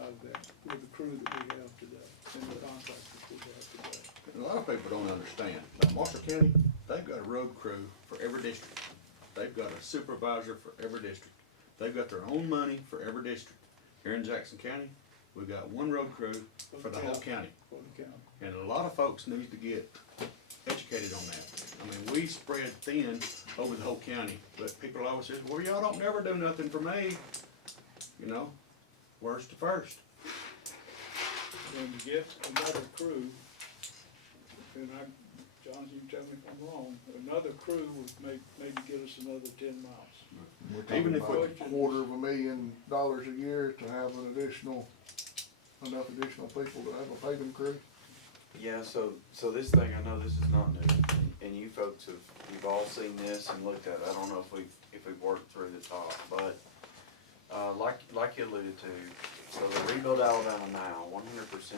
out of that with the crew that we have today and the contractors we have today. A lot of people don't understand, like Marshall County, they've got a road crew for every district. they've got a supervisor for every district. They've got their own money for every district. Here in Jackson County, we've got one road crew for the whole county. For the county. And a lot of folks need to get educated on that. I mean, we spread thin over the whole county, but people always say, well, y'all don't never do nothing for me. You know, worst to first. When you get another crew, and John, you tell me if I'm wrong, another crew would maybe get us another 10 miles. We're talking Even if about we- $250,000 a year to have enough additional people to have a paving crew. Yeah, so this thing, I know this is not new, and you folks you've all seen this and looked at it. I don't know if we've worked through the top, but, like you alluded to, so the Rebuild Alabama now, 100%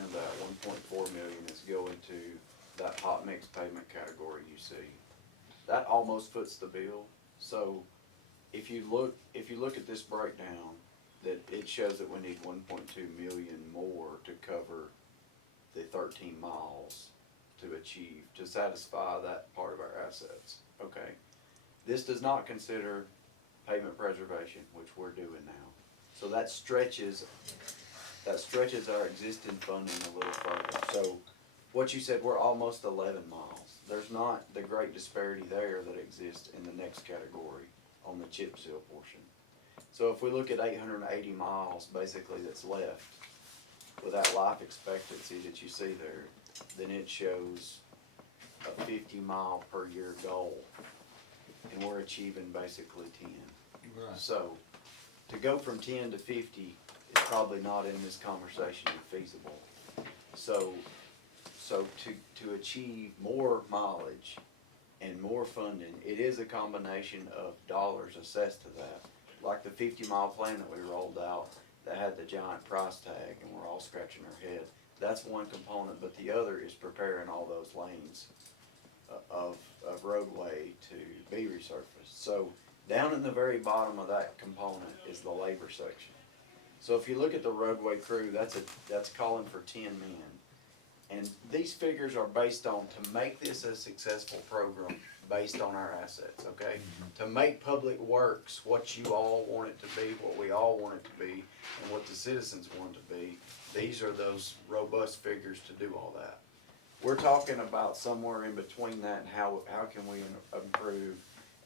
of that, 1.4 million is going to that hot mix pavement category you see. That almost foots the bill. So if you look at this breakdown, that it shows that we need 1.2 million more to cover the 13 miles to satisfy that part of our assets, okay? This does not consider pavement preservation, which we're doing now. So that stretches our existing funding a little further. So what you said, we're almost 11 miles. There's not the great disparity there that exists in the next category on the chip seal portion. So if we look at 880 miles basically that's left with that life expectancy that you see there, then it shows a 50 mile per year goal, and we're achieving basically 10. Right. So to go from 10 to 50 is probably not in this conversation feasible. So to achieve more mileage and more funding, it is a combination of dollars assessed to that. Like the 50-mile plan that we rolled out that had the giant price tag, and we're all scratching our head. That's one component, but the other is preparing all those lanes of roadway to be resurfaced. So down in the very bottom of that component is the labor section. So if you look at the roadway crew, that's calling for 10 men. And these figures are based on, to make this a successful program, based on our assets, okay? To make public works what you all want it to be, what we all want it to be, and what the citizens want it to be, these are those robust figures to do all that. We're talking about somewhere in between that, and how can we improve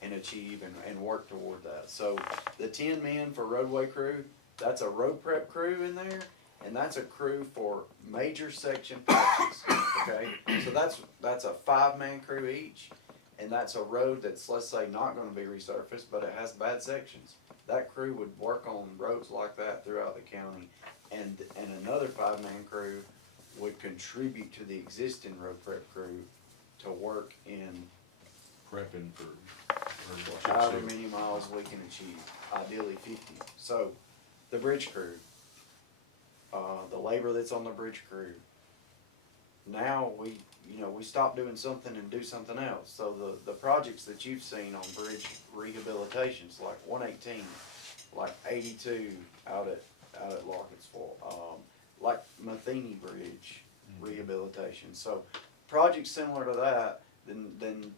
and achieve and work toward that. So the 10 men for roadway crew, that's a road prep crew in there, and that's a crew for major section patches, okay? So that's a 5-man crew each, and that's a road that's, let's say, not gonna be resurfaced, but it has bad sections. That crew would work on roads like that throughout the county, and another 5-man crew would contribute to the existing road prep crew to work in Prepping for however many miles we can achieve, ideally 50. So the bridge crew, the labor that's on the bridge crew, now we stop doing something and do something else. So the projects that you've seen on bridge rehabilitations, like 118, like 82 out at Larketsville, like Matheny Bridge rehabilitation. So projects similar to that, then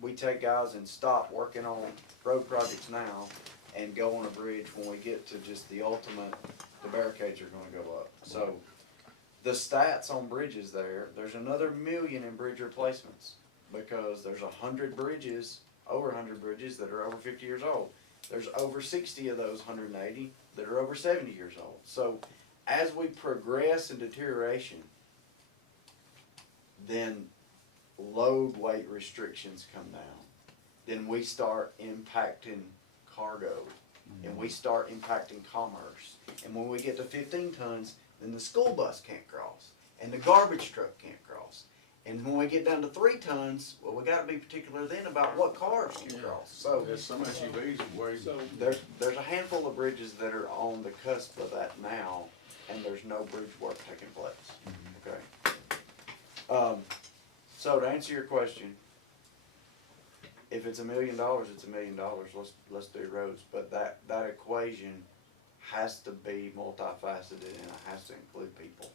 we take guys and stop working on road projects now and go on a bridge when we get to just the ultimate, the barricades are gonna go up. So the stats on bridges there's another 1 million in bridge replacements, because there's 100 bridges, over 100 bridges that are over 50 years old. There's over 60 of those 180 that are over 70 years old. So as we progress in deterioration, then load weight restrictions come down. Then we start impacting cargo, and we start impacting commerce. And when we get to 15 tons, then the school bus can't cross, and the garbage truck can't cross. And when we get down to 3 tons, well, we gotta be particular then about what cars can cross. So there's some SUVs way. So there's a handful of bridges that are on the cusp of that now, and there's no bridge work taking place, okay? So to answer your question, if it's $1 million, it's $1 million, let's do roads, but that equation has to be multifaceted, and it has to include people.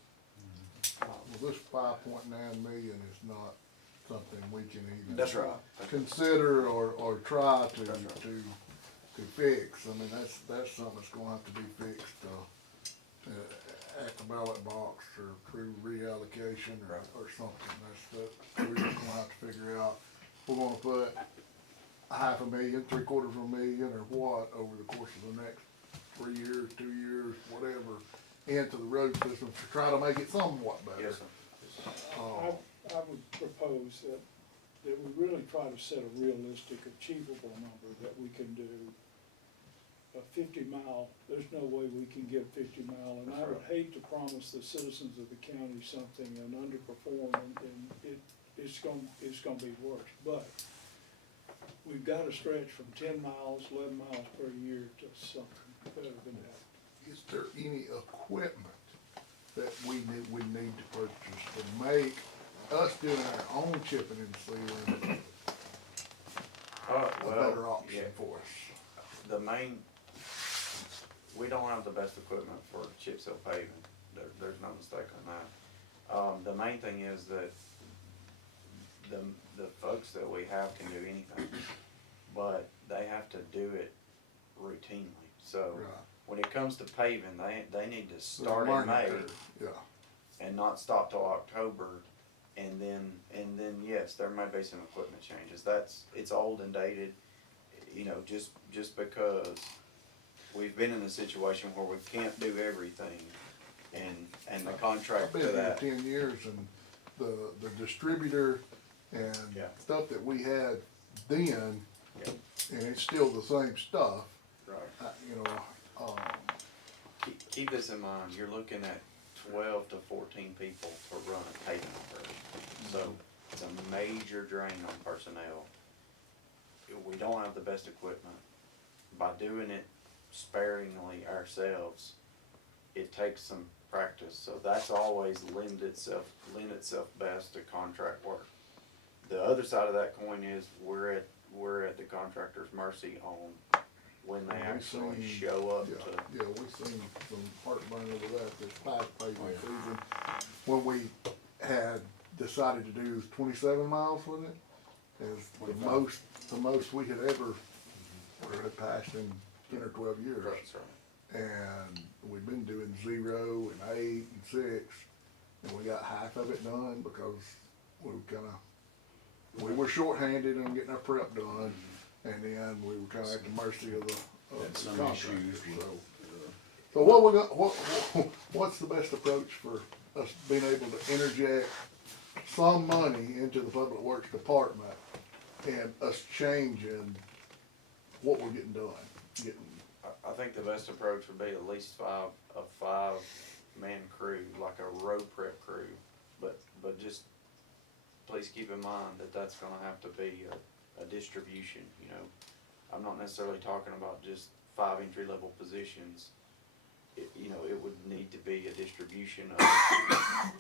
Well, this 5.9 million is not something we can even. That's right. Consider or try to, That's right. to fix. I mean, that's something that's gonna have to be fixed, at the ballot box or through reallocation or something. We're just gonna have to figure out, we're gonna put $500,000, $750,000 or what over the course of the next 3 years, 2 years, whatever, into the road system to try to make it somewhat better. Yes, sir. I would propose that we really try to set a realistic, achievable number that we can do. A 50-mile, there's no way we can give 50-mile, and I would hate to promise the citizens of the county something and underperform, and it's gonna be worse. But we've gotta stretch from 10 miles, 11 miles per year to something better than that. Is there any equipment that we need to purchase to make us doing our own chipping and sealing a better option yeah. for us? The main, we don't have the best equipment for chip seal paving, there's no mistake on that. The main thing is that the folks that we have can do anything, but they have to do it routinely, so Right. when it comes to paving, they need to There's a start in learning May curve, yeah. and not stop till October, and then yes, there may be some equipment changes, it's old and dated, you know, just because we've been in a situation where we can't do everything, and the I've contract been to here that. 10 years, and the distributor and Yeah. stuff that we had then, Yeah. and it's still the same stuff, Right. you know, Keep this in mind, you're looking at 12 to 14 people to run a paving operation, so it's a major drain on personnel. We don't have the best equipment. By doing it sparingly ourselves, it takes some practice, so that's always lend itself best to contract work. The other side of that coin is we're at the contractor's mercy on when they actually show up yeah, to. yeah, we've seen some heartburn over that this past paving season, when we had decided to do 27 miles with it, is the most we had ever, or had passed in 10 or 12 years. That's right. And we've been doing 0 and 8 and 6, and we got half of it done because we were shorthanded on getting our prep done, and then we were kinda at the mercy of the contractor, so what's the best approach for us being able to interject some money into the public works department and us changing what we're getting done, I think the best approach would be at least a five-man crew, like a road prep crew, but just please keep in mind that that's gonna have to be a distribution, you know. I'm not necessarily talking about just 5 entry-level positions. It would need to be a distribution of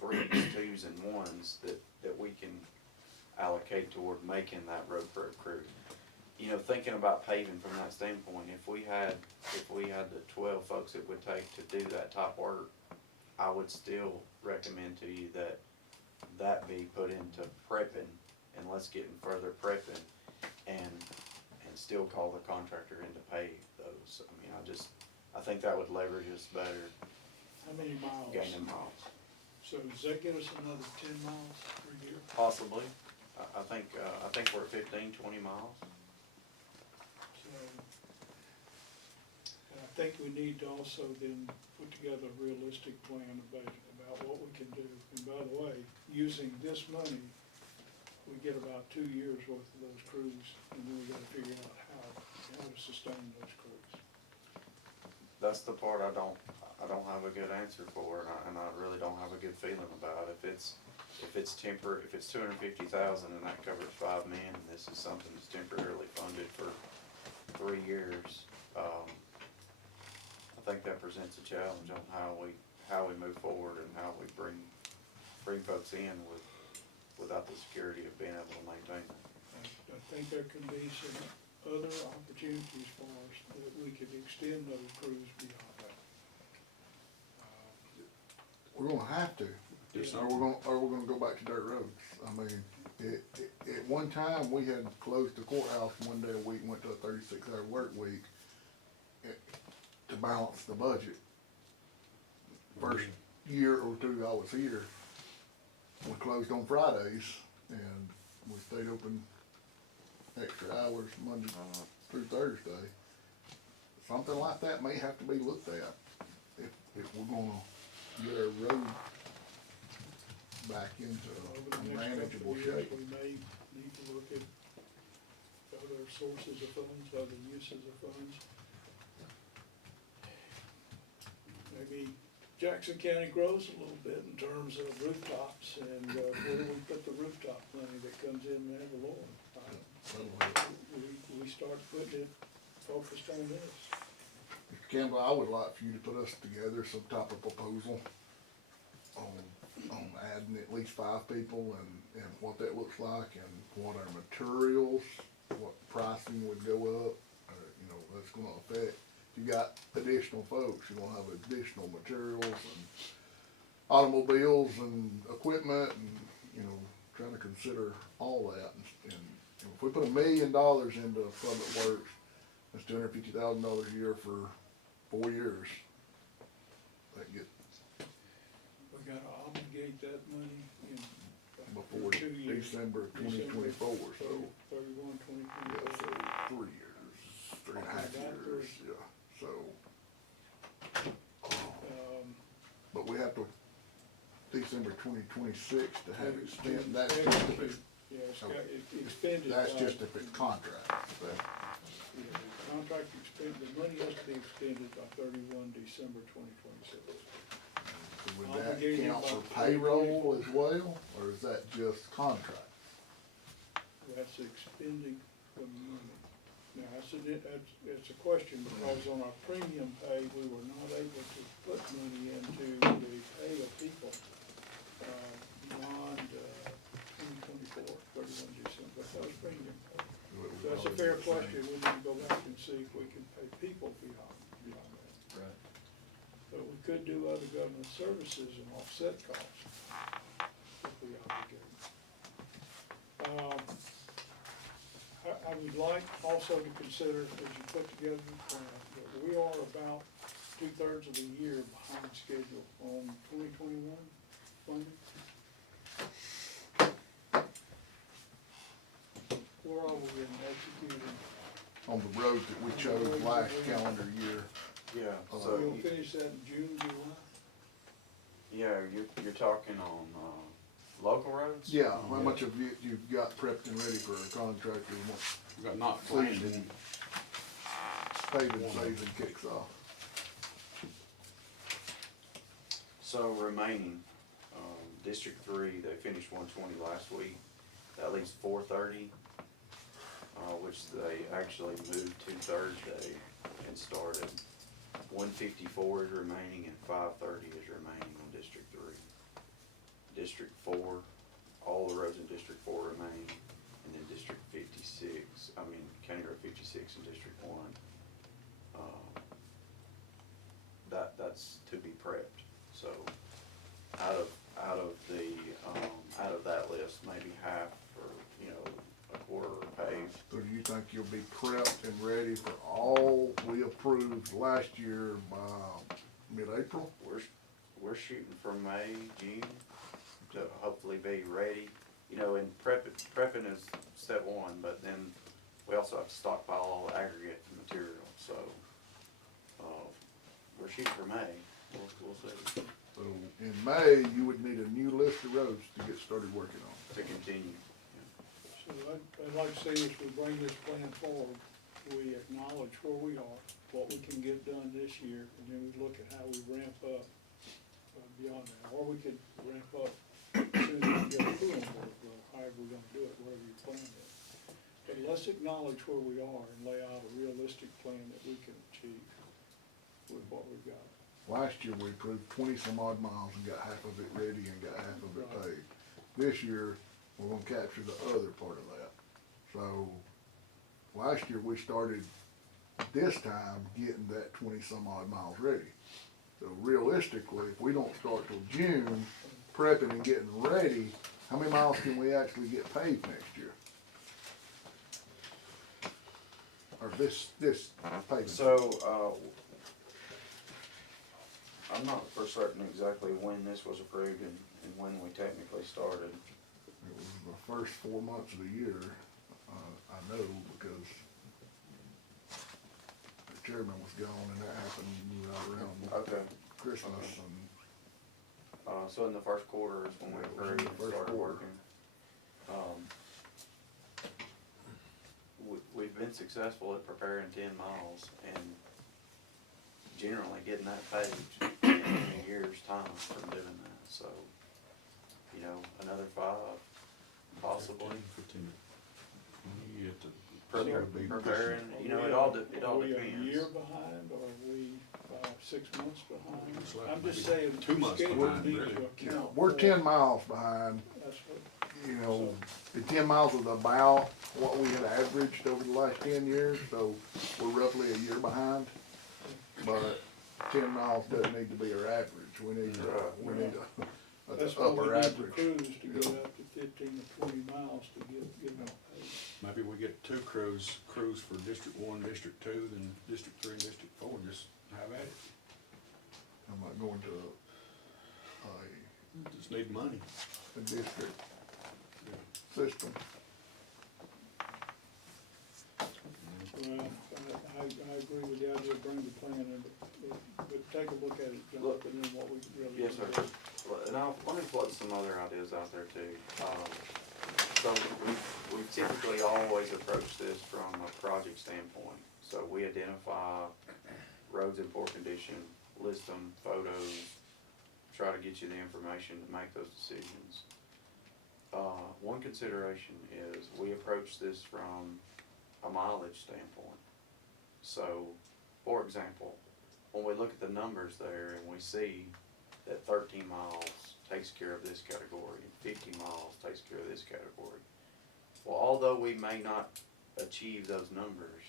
3s, 2s, and 1s that we can allocate toward making that road prep crew. You know, thinking about paving from that standpoint, if we had the 12 folks it would take to do that type work, I would still recommend to you that be put into prepping, and let's get in further prepping, and still call the contractor in to pay those. I mean, I think that would leverage us better, How many miles? gaining miles. So does that get us another 10 miles per year? Possibly. I think we're at 15, 20 miles. So, and I think we need to also then put together a realistic plan about what we can do. And by the way, using this money, we get about 2 years worth of those crews, and then we gotta figure out how to sustain those crews. That's the part I don't have a good answer for, and I really don't have a good feeling about. If it's temporary, if it's 250,000 and that covers 5 men, and this is something that's temporarily funded for 3 years, I think that presents a challenge on how we move forward and how we bring folks in without the security of being able to maintain them. I think there can be some other opportunities for us that we could extend those crews beyond that. we're gonna have to. Yes, Or we're gonna go back to dirt roads. I mean, At one time, we had closed the courthouse one day a week, and went to a 36-hour work week to balance the budget. First year or two I was here, we closed on Fridays, and we stayed open extra hours Monday through Thursday. Something like that may have to be looked at if we're gonna get our road back into Over a the next manageable couple of years, shape. we may need to look at other sources of funds, other uses of funds. Maybe Jackson County grows a little bit in terms of rooftops, and where do we put the rooftop money that comes in ad valorem? We start putting it focused on this. Mr. Campbell, I would like for you to put us together some type of proposal on adding at least 5 people and what that looks like, and what our materials, what pricing would go up, you know, that's gonna affect. If you got additional folks, you're gonna have additional materials and automobiles and equipment, and, you know, trying to consider all that. And if we put $1 million into public works, that's $250,000 a year for 4 years. That get We gotta obligate that money in before 2 years. December 2024, so, 31, yeah, 2024. so 3 years, 3.5 years, yeah, so. But we have to, December 2026 to have it spent, that's just if it's, Yeah, it's got, it expended. that's by- just if it's contract, but. Yeah, the contract expend, the money has to be expended by 31 December 2026. Would that Obligated count for by payroll as well, or is that just contract? That's expending the money. Now, that's a question, because on our premium pay, we were not able to put money into the pay of people, beyond, 2024, 31 December, that was premium pay. So that's a fair question, we need to go back and see if we can pay people beyond that. Right. But we could do other government services and offset costs if we obligate. I would like also to consider, as you put together the plan, that we are about 2/3 of the year behind schedule on 2021 funding. Where are we in executing? On the road that we chose last calendar year, Yeah, Oh. so, We'll finish that in June, July? yeah, you're talking on, local roads? yeah, how much of you've got prepped and ready for a contractor once We got not planned season, in. paving season kicks off? So remaining, District 3, they finished 120 last week. That leaves 430, which they actually moved to Thursday and started. 154 is remaining and 530 is remaining on District 3. District 4, all the roads in District 4 remain, and then District 56, County Road 56 and District 1. That's to be prepped, so out of that list, maybe half or, a quarter are paved. So do you think you'll be prepped and ready for all we approved last year by mid-April? We're shooting for May, June to hopefully be ready, and prepping is step one, but then we also have to stockpile all the aggregate material, so, we're shooting for May, we'll see, So in May, you would need a new list of roads to get started working on. to continue. So I'd like to say as we bring this plan forward, we acknowledge where we are, what we can get done this year, and then we look at how we ramp up beyond that. Or we could ramp up as soon as we get a cooling board, or however we're gonna do it, whatever your plan is. But let's acknowledge where we are and lay out a realistic plan that we can achieve with what we've got. Last year, we approved 20 some odd miles and got half of it ready and got half of it paved. This year, we're gonna capture the other part of that. So, last year, we started this time getting that 20 some odd miles ready. So realistically, if we don't start till June prepping and getting ready, how many miles can we actually get paved next year? Or this paving? So, I'm not for certain exactly when this was approved and when we technically started. It was the first 4 months of the year, I know, because the chairman was gone and that happened right around Okay. Christmas Okay. and. So in the first quarter is when we Yeah, it was in approved the and first started quarter. working. We've been successful at preparing 10 miles and generally getting that paved in a year's time from doing that, so, you know, another 5, possibly. 15. You get to. Preparing, you know, it all depends. Are we a year behind, or are we 6 months behind? It's like I'm just maybe saying, 2 months schedule behind, needs really. to account We're for- 10 miles behind, That's what, you know, the 10 miles was about what we had averaged over the last 10 years, so we're roughly a year behind. But 10 miles doesn't need to be our average, we need that's a why we upper need the average. crews to get Yeah. up to 15 or 20 miles to get them paid. Maybe we get 2 crews for District 1, District 2, then District 3 and District 4, and just have at it. I'm not going to Just need money. a district system. Well, I agree with the idea of bringing the plan in, but take a look at it, Look. Jonathan, and what we really. Yes, can sir. do. Well, and let me float some other ideas out there too. So we've typically always approached this from a project standpoint. So we identify roads in poor condition, list them, photos, try to get you the information to make those decisions. One consideration is we approach this from a mileage standpoint. So, for example, when we look at the numbers there and we see that 13 miles takes care of this category, and 50 miles takes care of this category. Well, although we may not achieve those numbers,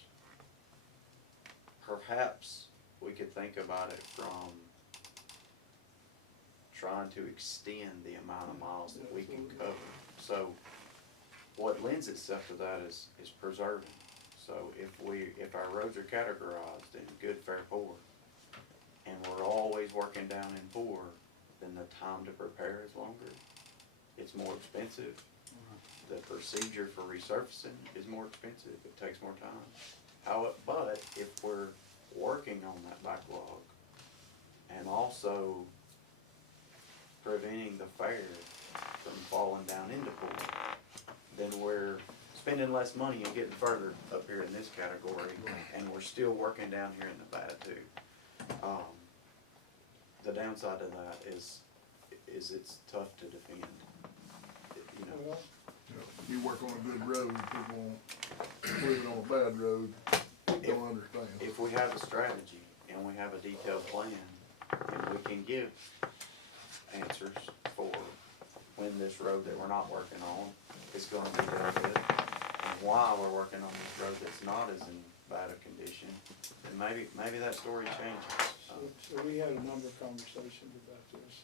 perhaps we could think about it from trying to extend the amount of miles that we can cover. So what lends itself to that is preserving. So if our roads are categorized in good, fair, poor, and we're always working down in poor, then the time to prepare is longer. It's more expensive. The procedure for resurfacing is more expensive. It takes more time. But if we're working on that backlog and also preventing the fair from falling down into poor, then we're spending less money and getting further up here in this category, and we're still working down here in the bad too. The downside of that is it's tough to defend. You know, Well, You know, you work on a good road, people living on a bad road don't understand. if we have a strategy and we have a detailed plan, and we can give answers for when this road that we're not working on is gonna be dealt with, and why we're working on this road that's not as in bad a condition, then maybe that story changes. so we had a number of conversations about this.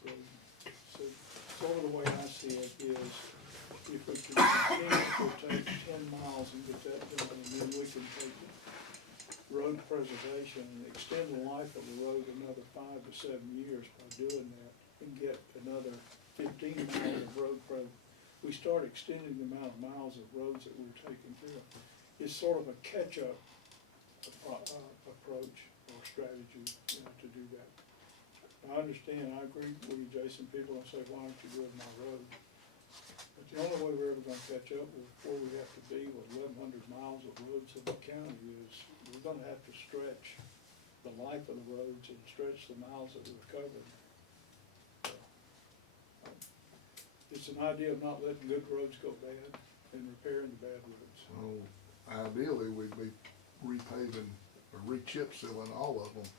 So sort of the way I see it is, if we can continue to take 10 miles and get that done, and then we can take road preservation and extend the life of the road another 5 to 7 years by doing that, and get another 15 miles of road we start extending the amount of miles of roads that we're taking care of. It's sort of a catch-up approach or strategy, you know, to do that. I understand, I agree with you, Jason. People will say, why aren't you doing my road? But the only way we're ever gonna catch up with where we have to be with 1,100 miles of roads in the county is we're gonna have to stretch the life of the roads and stretch the miles that we're covering. It's an idea of not letting good roads go bad and repairing the bad roads. So ideally, we'd be repaving or re-chip sealing all of them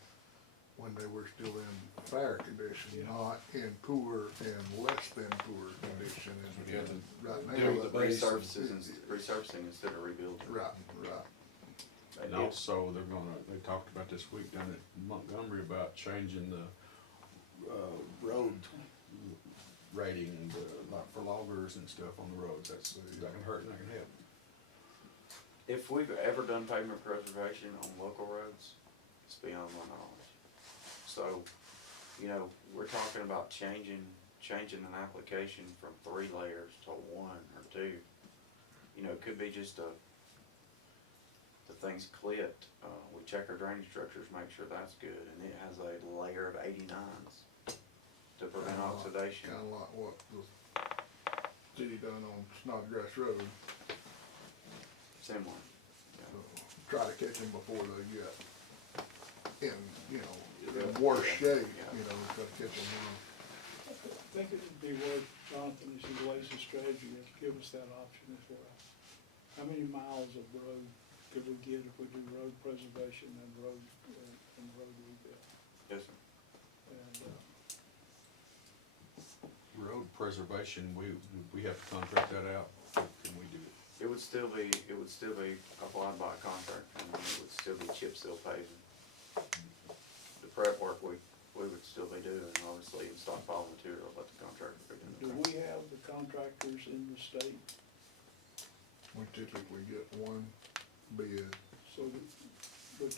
when they were still in fair condition, Yeah. not in poor and less than poor condition. That's what you have to Right now, do with the base. Resurfacing instead of rebuilding. Right, right. And also, they talked about this week down at Montgomery about changing the, road rating, like for loggers and stuff on the roads, that can hurt and that can help. If we've ever done pavement preservation on local roads, it's beyond my knowledge. So, you know, we're talking about changing an application from 3 layers to 1 or 2. You know, it could be just the thing's clipped. We check our drainage structures, make sure that's good, and it has a layer of 89s to prevent oxidation. Kinda like what the city done on Snodgrass Road, Similar. so try to catch them before they get in, you know, in worse shape, you know, try to catch them now. I think it'd be worth, Jonathan, as he lays his strategy, to give us that option as well. How many miles of road could we get if we do road preservation and road rebuild? Yes, sir. And, Road preservation, we have to contract that out, can we do it? It would still be applied by a contractor, and it would still be chip seal paving. The prep work we would still be doing, obviously, and stockpile material, let the contractor be do doing we have the contractors in the state? We typically get one bid. So, but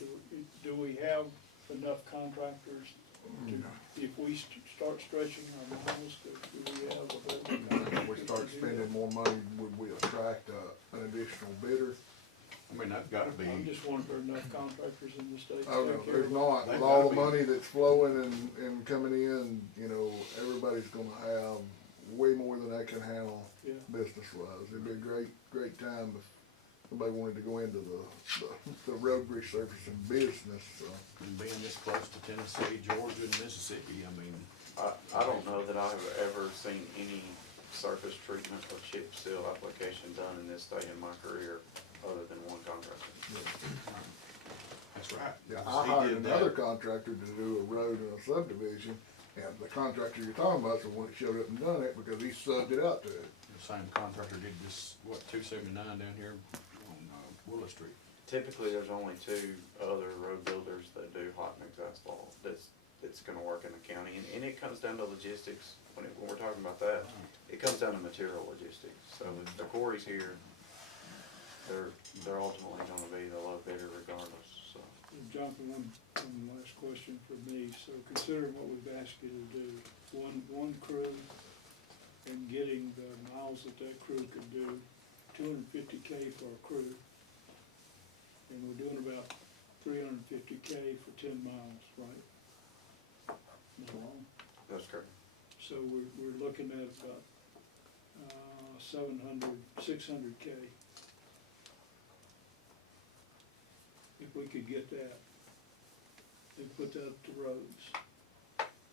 do we have enough contractors to, if we start stretching our miles, do we have available? If we start spending more money, would we attract an additional bidder? I mean, that's gotta be, I'm just wondering if there are enough contractors in the state. to Oh, no, take care there's of it? not. With all the money that's flowing and coming in, you know, everybody's gonna have way more than they can handle Yeah. business-wise. It'd be a great time if somebody wanted to go into the road resurfacing business, so. and being this close to Tennessee, Georgia, and Mississippi, I mean, I don't know that I've ever seen any surface treatment or chip seal application done in this state in my career, other than one contractor. that's right. Yeah, I He hired did that. another contractor to do a road in a subdivision, and the contractor you're talking about is the one that showed up and done it because he subbed it out to it. The same contractor did this, 279 down here on Willow Street. Typically, there's only 2 other road builders that do hot mix asphalt that's gonna work in the county, and it comes down to logistics. When we're talking about that, it comes down to material logistics. So if the quarry's here, they're ultimately gonna be the low bidder regardless, so. Jonathan, one last question for me. So considering what we've asked you to do, one crew and getting the miles that crew could do, 250K for a crew. And we're doing about 350K for 10 miles, right? Am I wrong? That's correct. So we're looking at about 600K. If we could get that, and put that up to roads.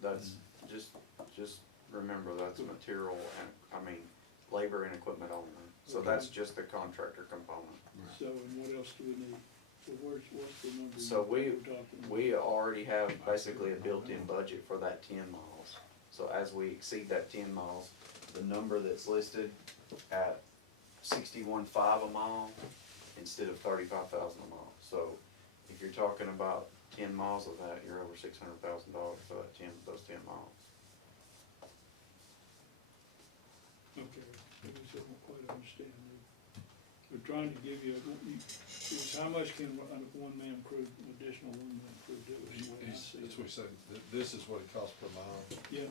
That's, just remember, that's material and, labor and equipment only. So Okay. that's just the contractor component. So, and what else do we need? So what's the number? So we're talking? We already have basically a built-in budget for that 10 miles. So as we exceed that 10 miles, the number that's listed at 61.5 a mile instead of 35,000 a mile. So if you're talking about 10 miles of that, you're over $600,000 for those 10 miles. Okay, I guess I don't quite understand. We're trying to give you, is how much can a one-man crew, additional one-man crew do, is the way I see That's it. what we said, this is what it costs per mile, Yeah.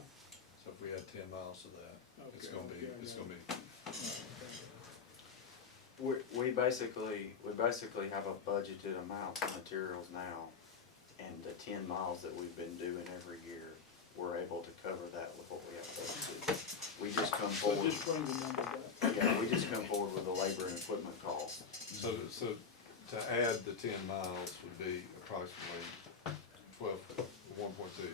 so if we had 10 miles of that, it's Okay, gonna be, okay, I it's got gonna it. be, We basically have a budgeted amount of materials now, and the 10 miles that we've been doing every year, we're able to cover that with what we have budgeted. We just come So forward, just bring the number back. yeah, we just come forward with the labor and equipment costs. so to add the 10 miles would be approximately 1.2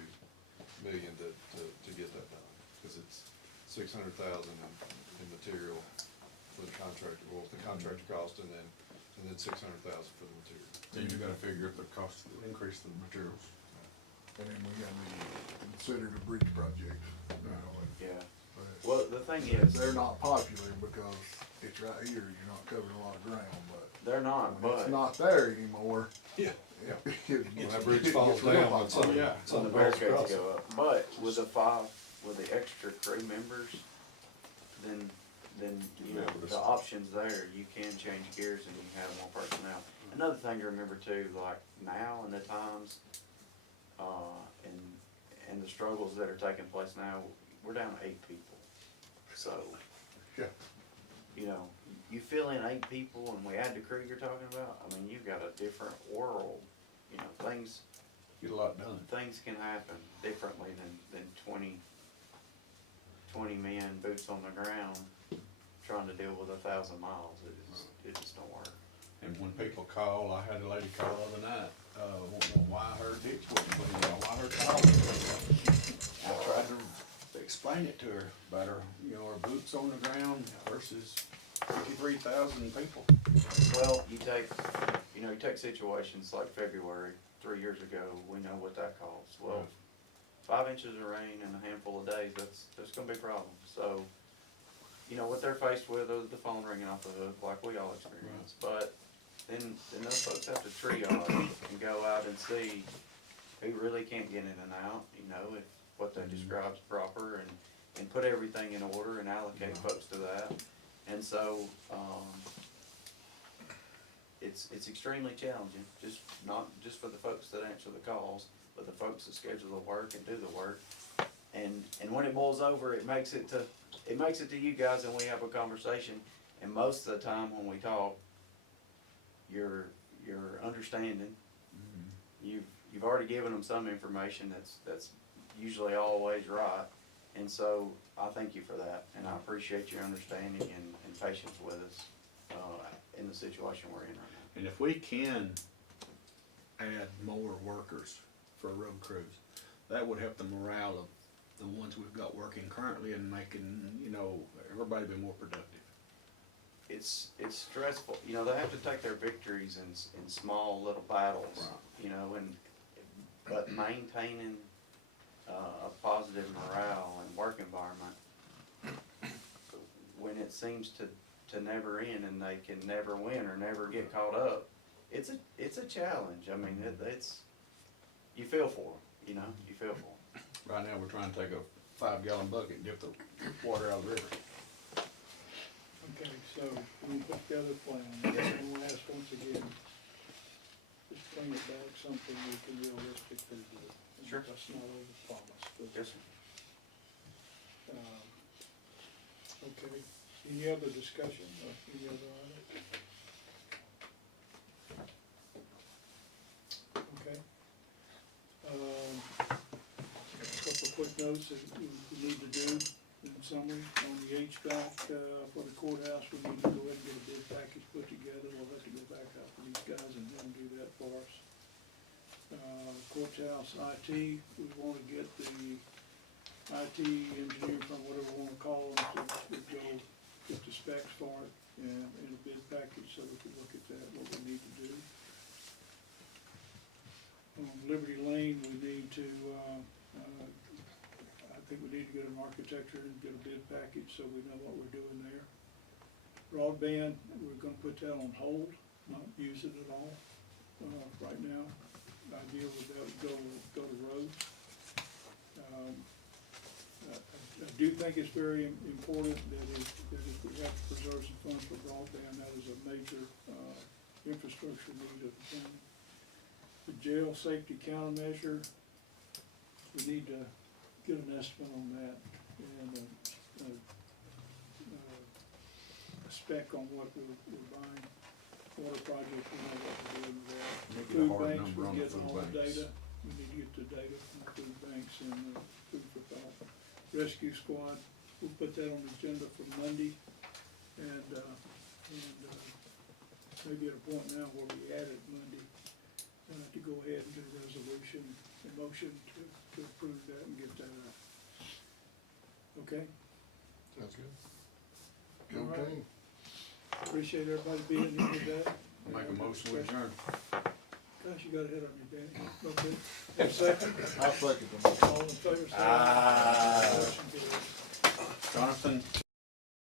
million to get that done, cause it's 600,000 in material for the contractor, well, the contractor cost and then 600,000 for the material. So you gotta figure if the cost, increase the materials. And then we gotta consider the bridge project, you know, Yeah, but well, the thing is, they're not popular because it's right here, you're not covering a lot of ground, but they're not, when it's but not there anymore. Yeah. When When that bridge falls down, when Oh, yeah. when the barricades go up, but with with the extra crew members, then, you know, Remember to- the options there, you can change gears and you can have more personnel. Another thing to remember too, like now in the times, and the struggles that are taking place now, we're down to 8 people. So, Yeah. you know, you fill in 8 people and we add the crew you're talking about, I mean, you've got a different world, you know, things Get a lot done. things can happen differently than 20 men, boots on the ground, trying to deal with 1,000 miles. It just don't work. And when people call, I had a lady call the other night, wanting to know why her ditch wasn't put in, why her tile wasn't put in. I tried to explain it to her, about her, you know, her boots on the ground versus 53,000 people. Well, you take situations like February, 3 years ago, we know what that costs. Well, 5 inches of rain in a handful of days, that's gonna be a problem. So, you know, what they're faced with is the phone ringing off the hook, like we all experience. But then those folks have to triage and go out and see who really can't get in and out, you know, if what they describe's proper, and put everything in order and allocate folks to that. And so, it's extremely challenging, not just for the folks that answer the calls, but the folks that schedule the work and do the work. And when it boils over, it makes it to you guys, and we have a conversation, and most of the time when we talk, you're understanding. You've already given them some information that's usually always right, and so I thank you for that, and I appreciate your understanding and patience with us, in the situation we're in right now. And if we can add more workers for road crews, that would help the morale of the ones we've got working currently and making, you know, everybody be more productive. It's stressful, you know, they have to take their victories in small little battles, Right. you know, but maintaining a positive morale and work environment, when it seems to never end and they can never win or never get caught up, it's a challenge. I mean, you feel for them, you know, you feel for them. Right now, we're trying to take a 5-gallon bucket and dip the water out of the river. Okay, so we put together a plan, and we'll ask once again, just bring it back something we can realistically do. And Sure. That's not overpromise, but, Yes, sir. okay. Any other discussion or any other items? Okay. A couple of quick notes that we need to do in summary. On the HVAC, for the courthouse, we need to go ahead and get a bid package put together. We'll have to go back out to these guys and have them do that for us. Courthouse IT, we wanna get the IT engineer, from whatever we wanna call them, to go get the specs for it and a bid package so we can look at that, what we need to do. On Liberty Lane, we need to, I think we need to get an architecture and get a bid package so we know what we're doing there. Broadband, we're gonna put that on hold, not use it at all, right now. Idea would that would go to roads. I do think it's very important that if we have to preserve some funds for broadband, that is a major, infrastructure need of the county. The jail safety countermeasure, we need to get an estimate on that and a spec on what we're buying. Water project, we know what we're doing with that. Maybe a Food hard banks, number we're on the getting food all the banks. data, we need to get the data from the food banks and food for thought. Rescue squad, we'll put that on the agenda for Monday, and maybe at a point now where we add it Monday, to go ahead and get a resolution, a motion to approve that and get that out. Okay? Sounds good. Go All right. team. Appreciate everybody being here today. Make a motion to adjourn. Gosh, you got a hit on me, Danny. Okay. Have a second? I'll second them. All in favor, say aye. Motion carries. Jonathan?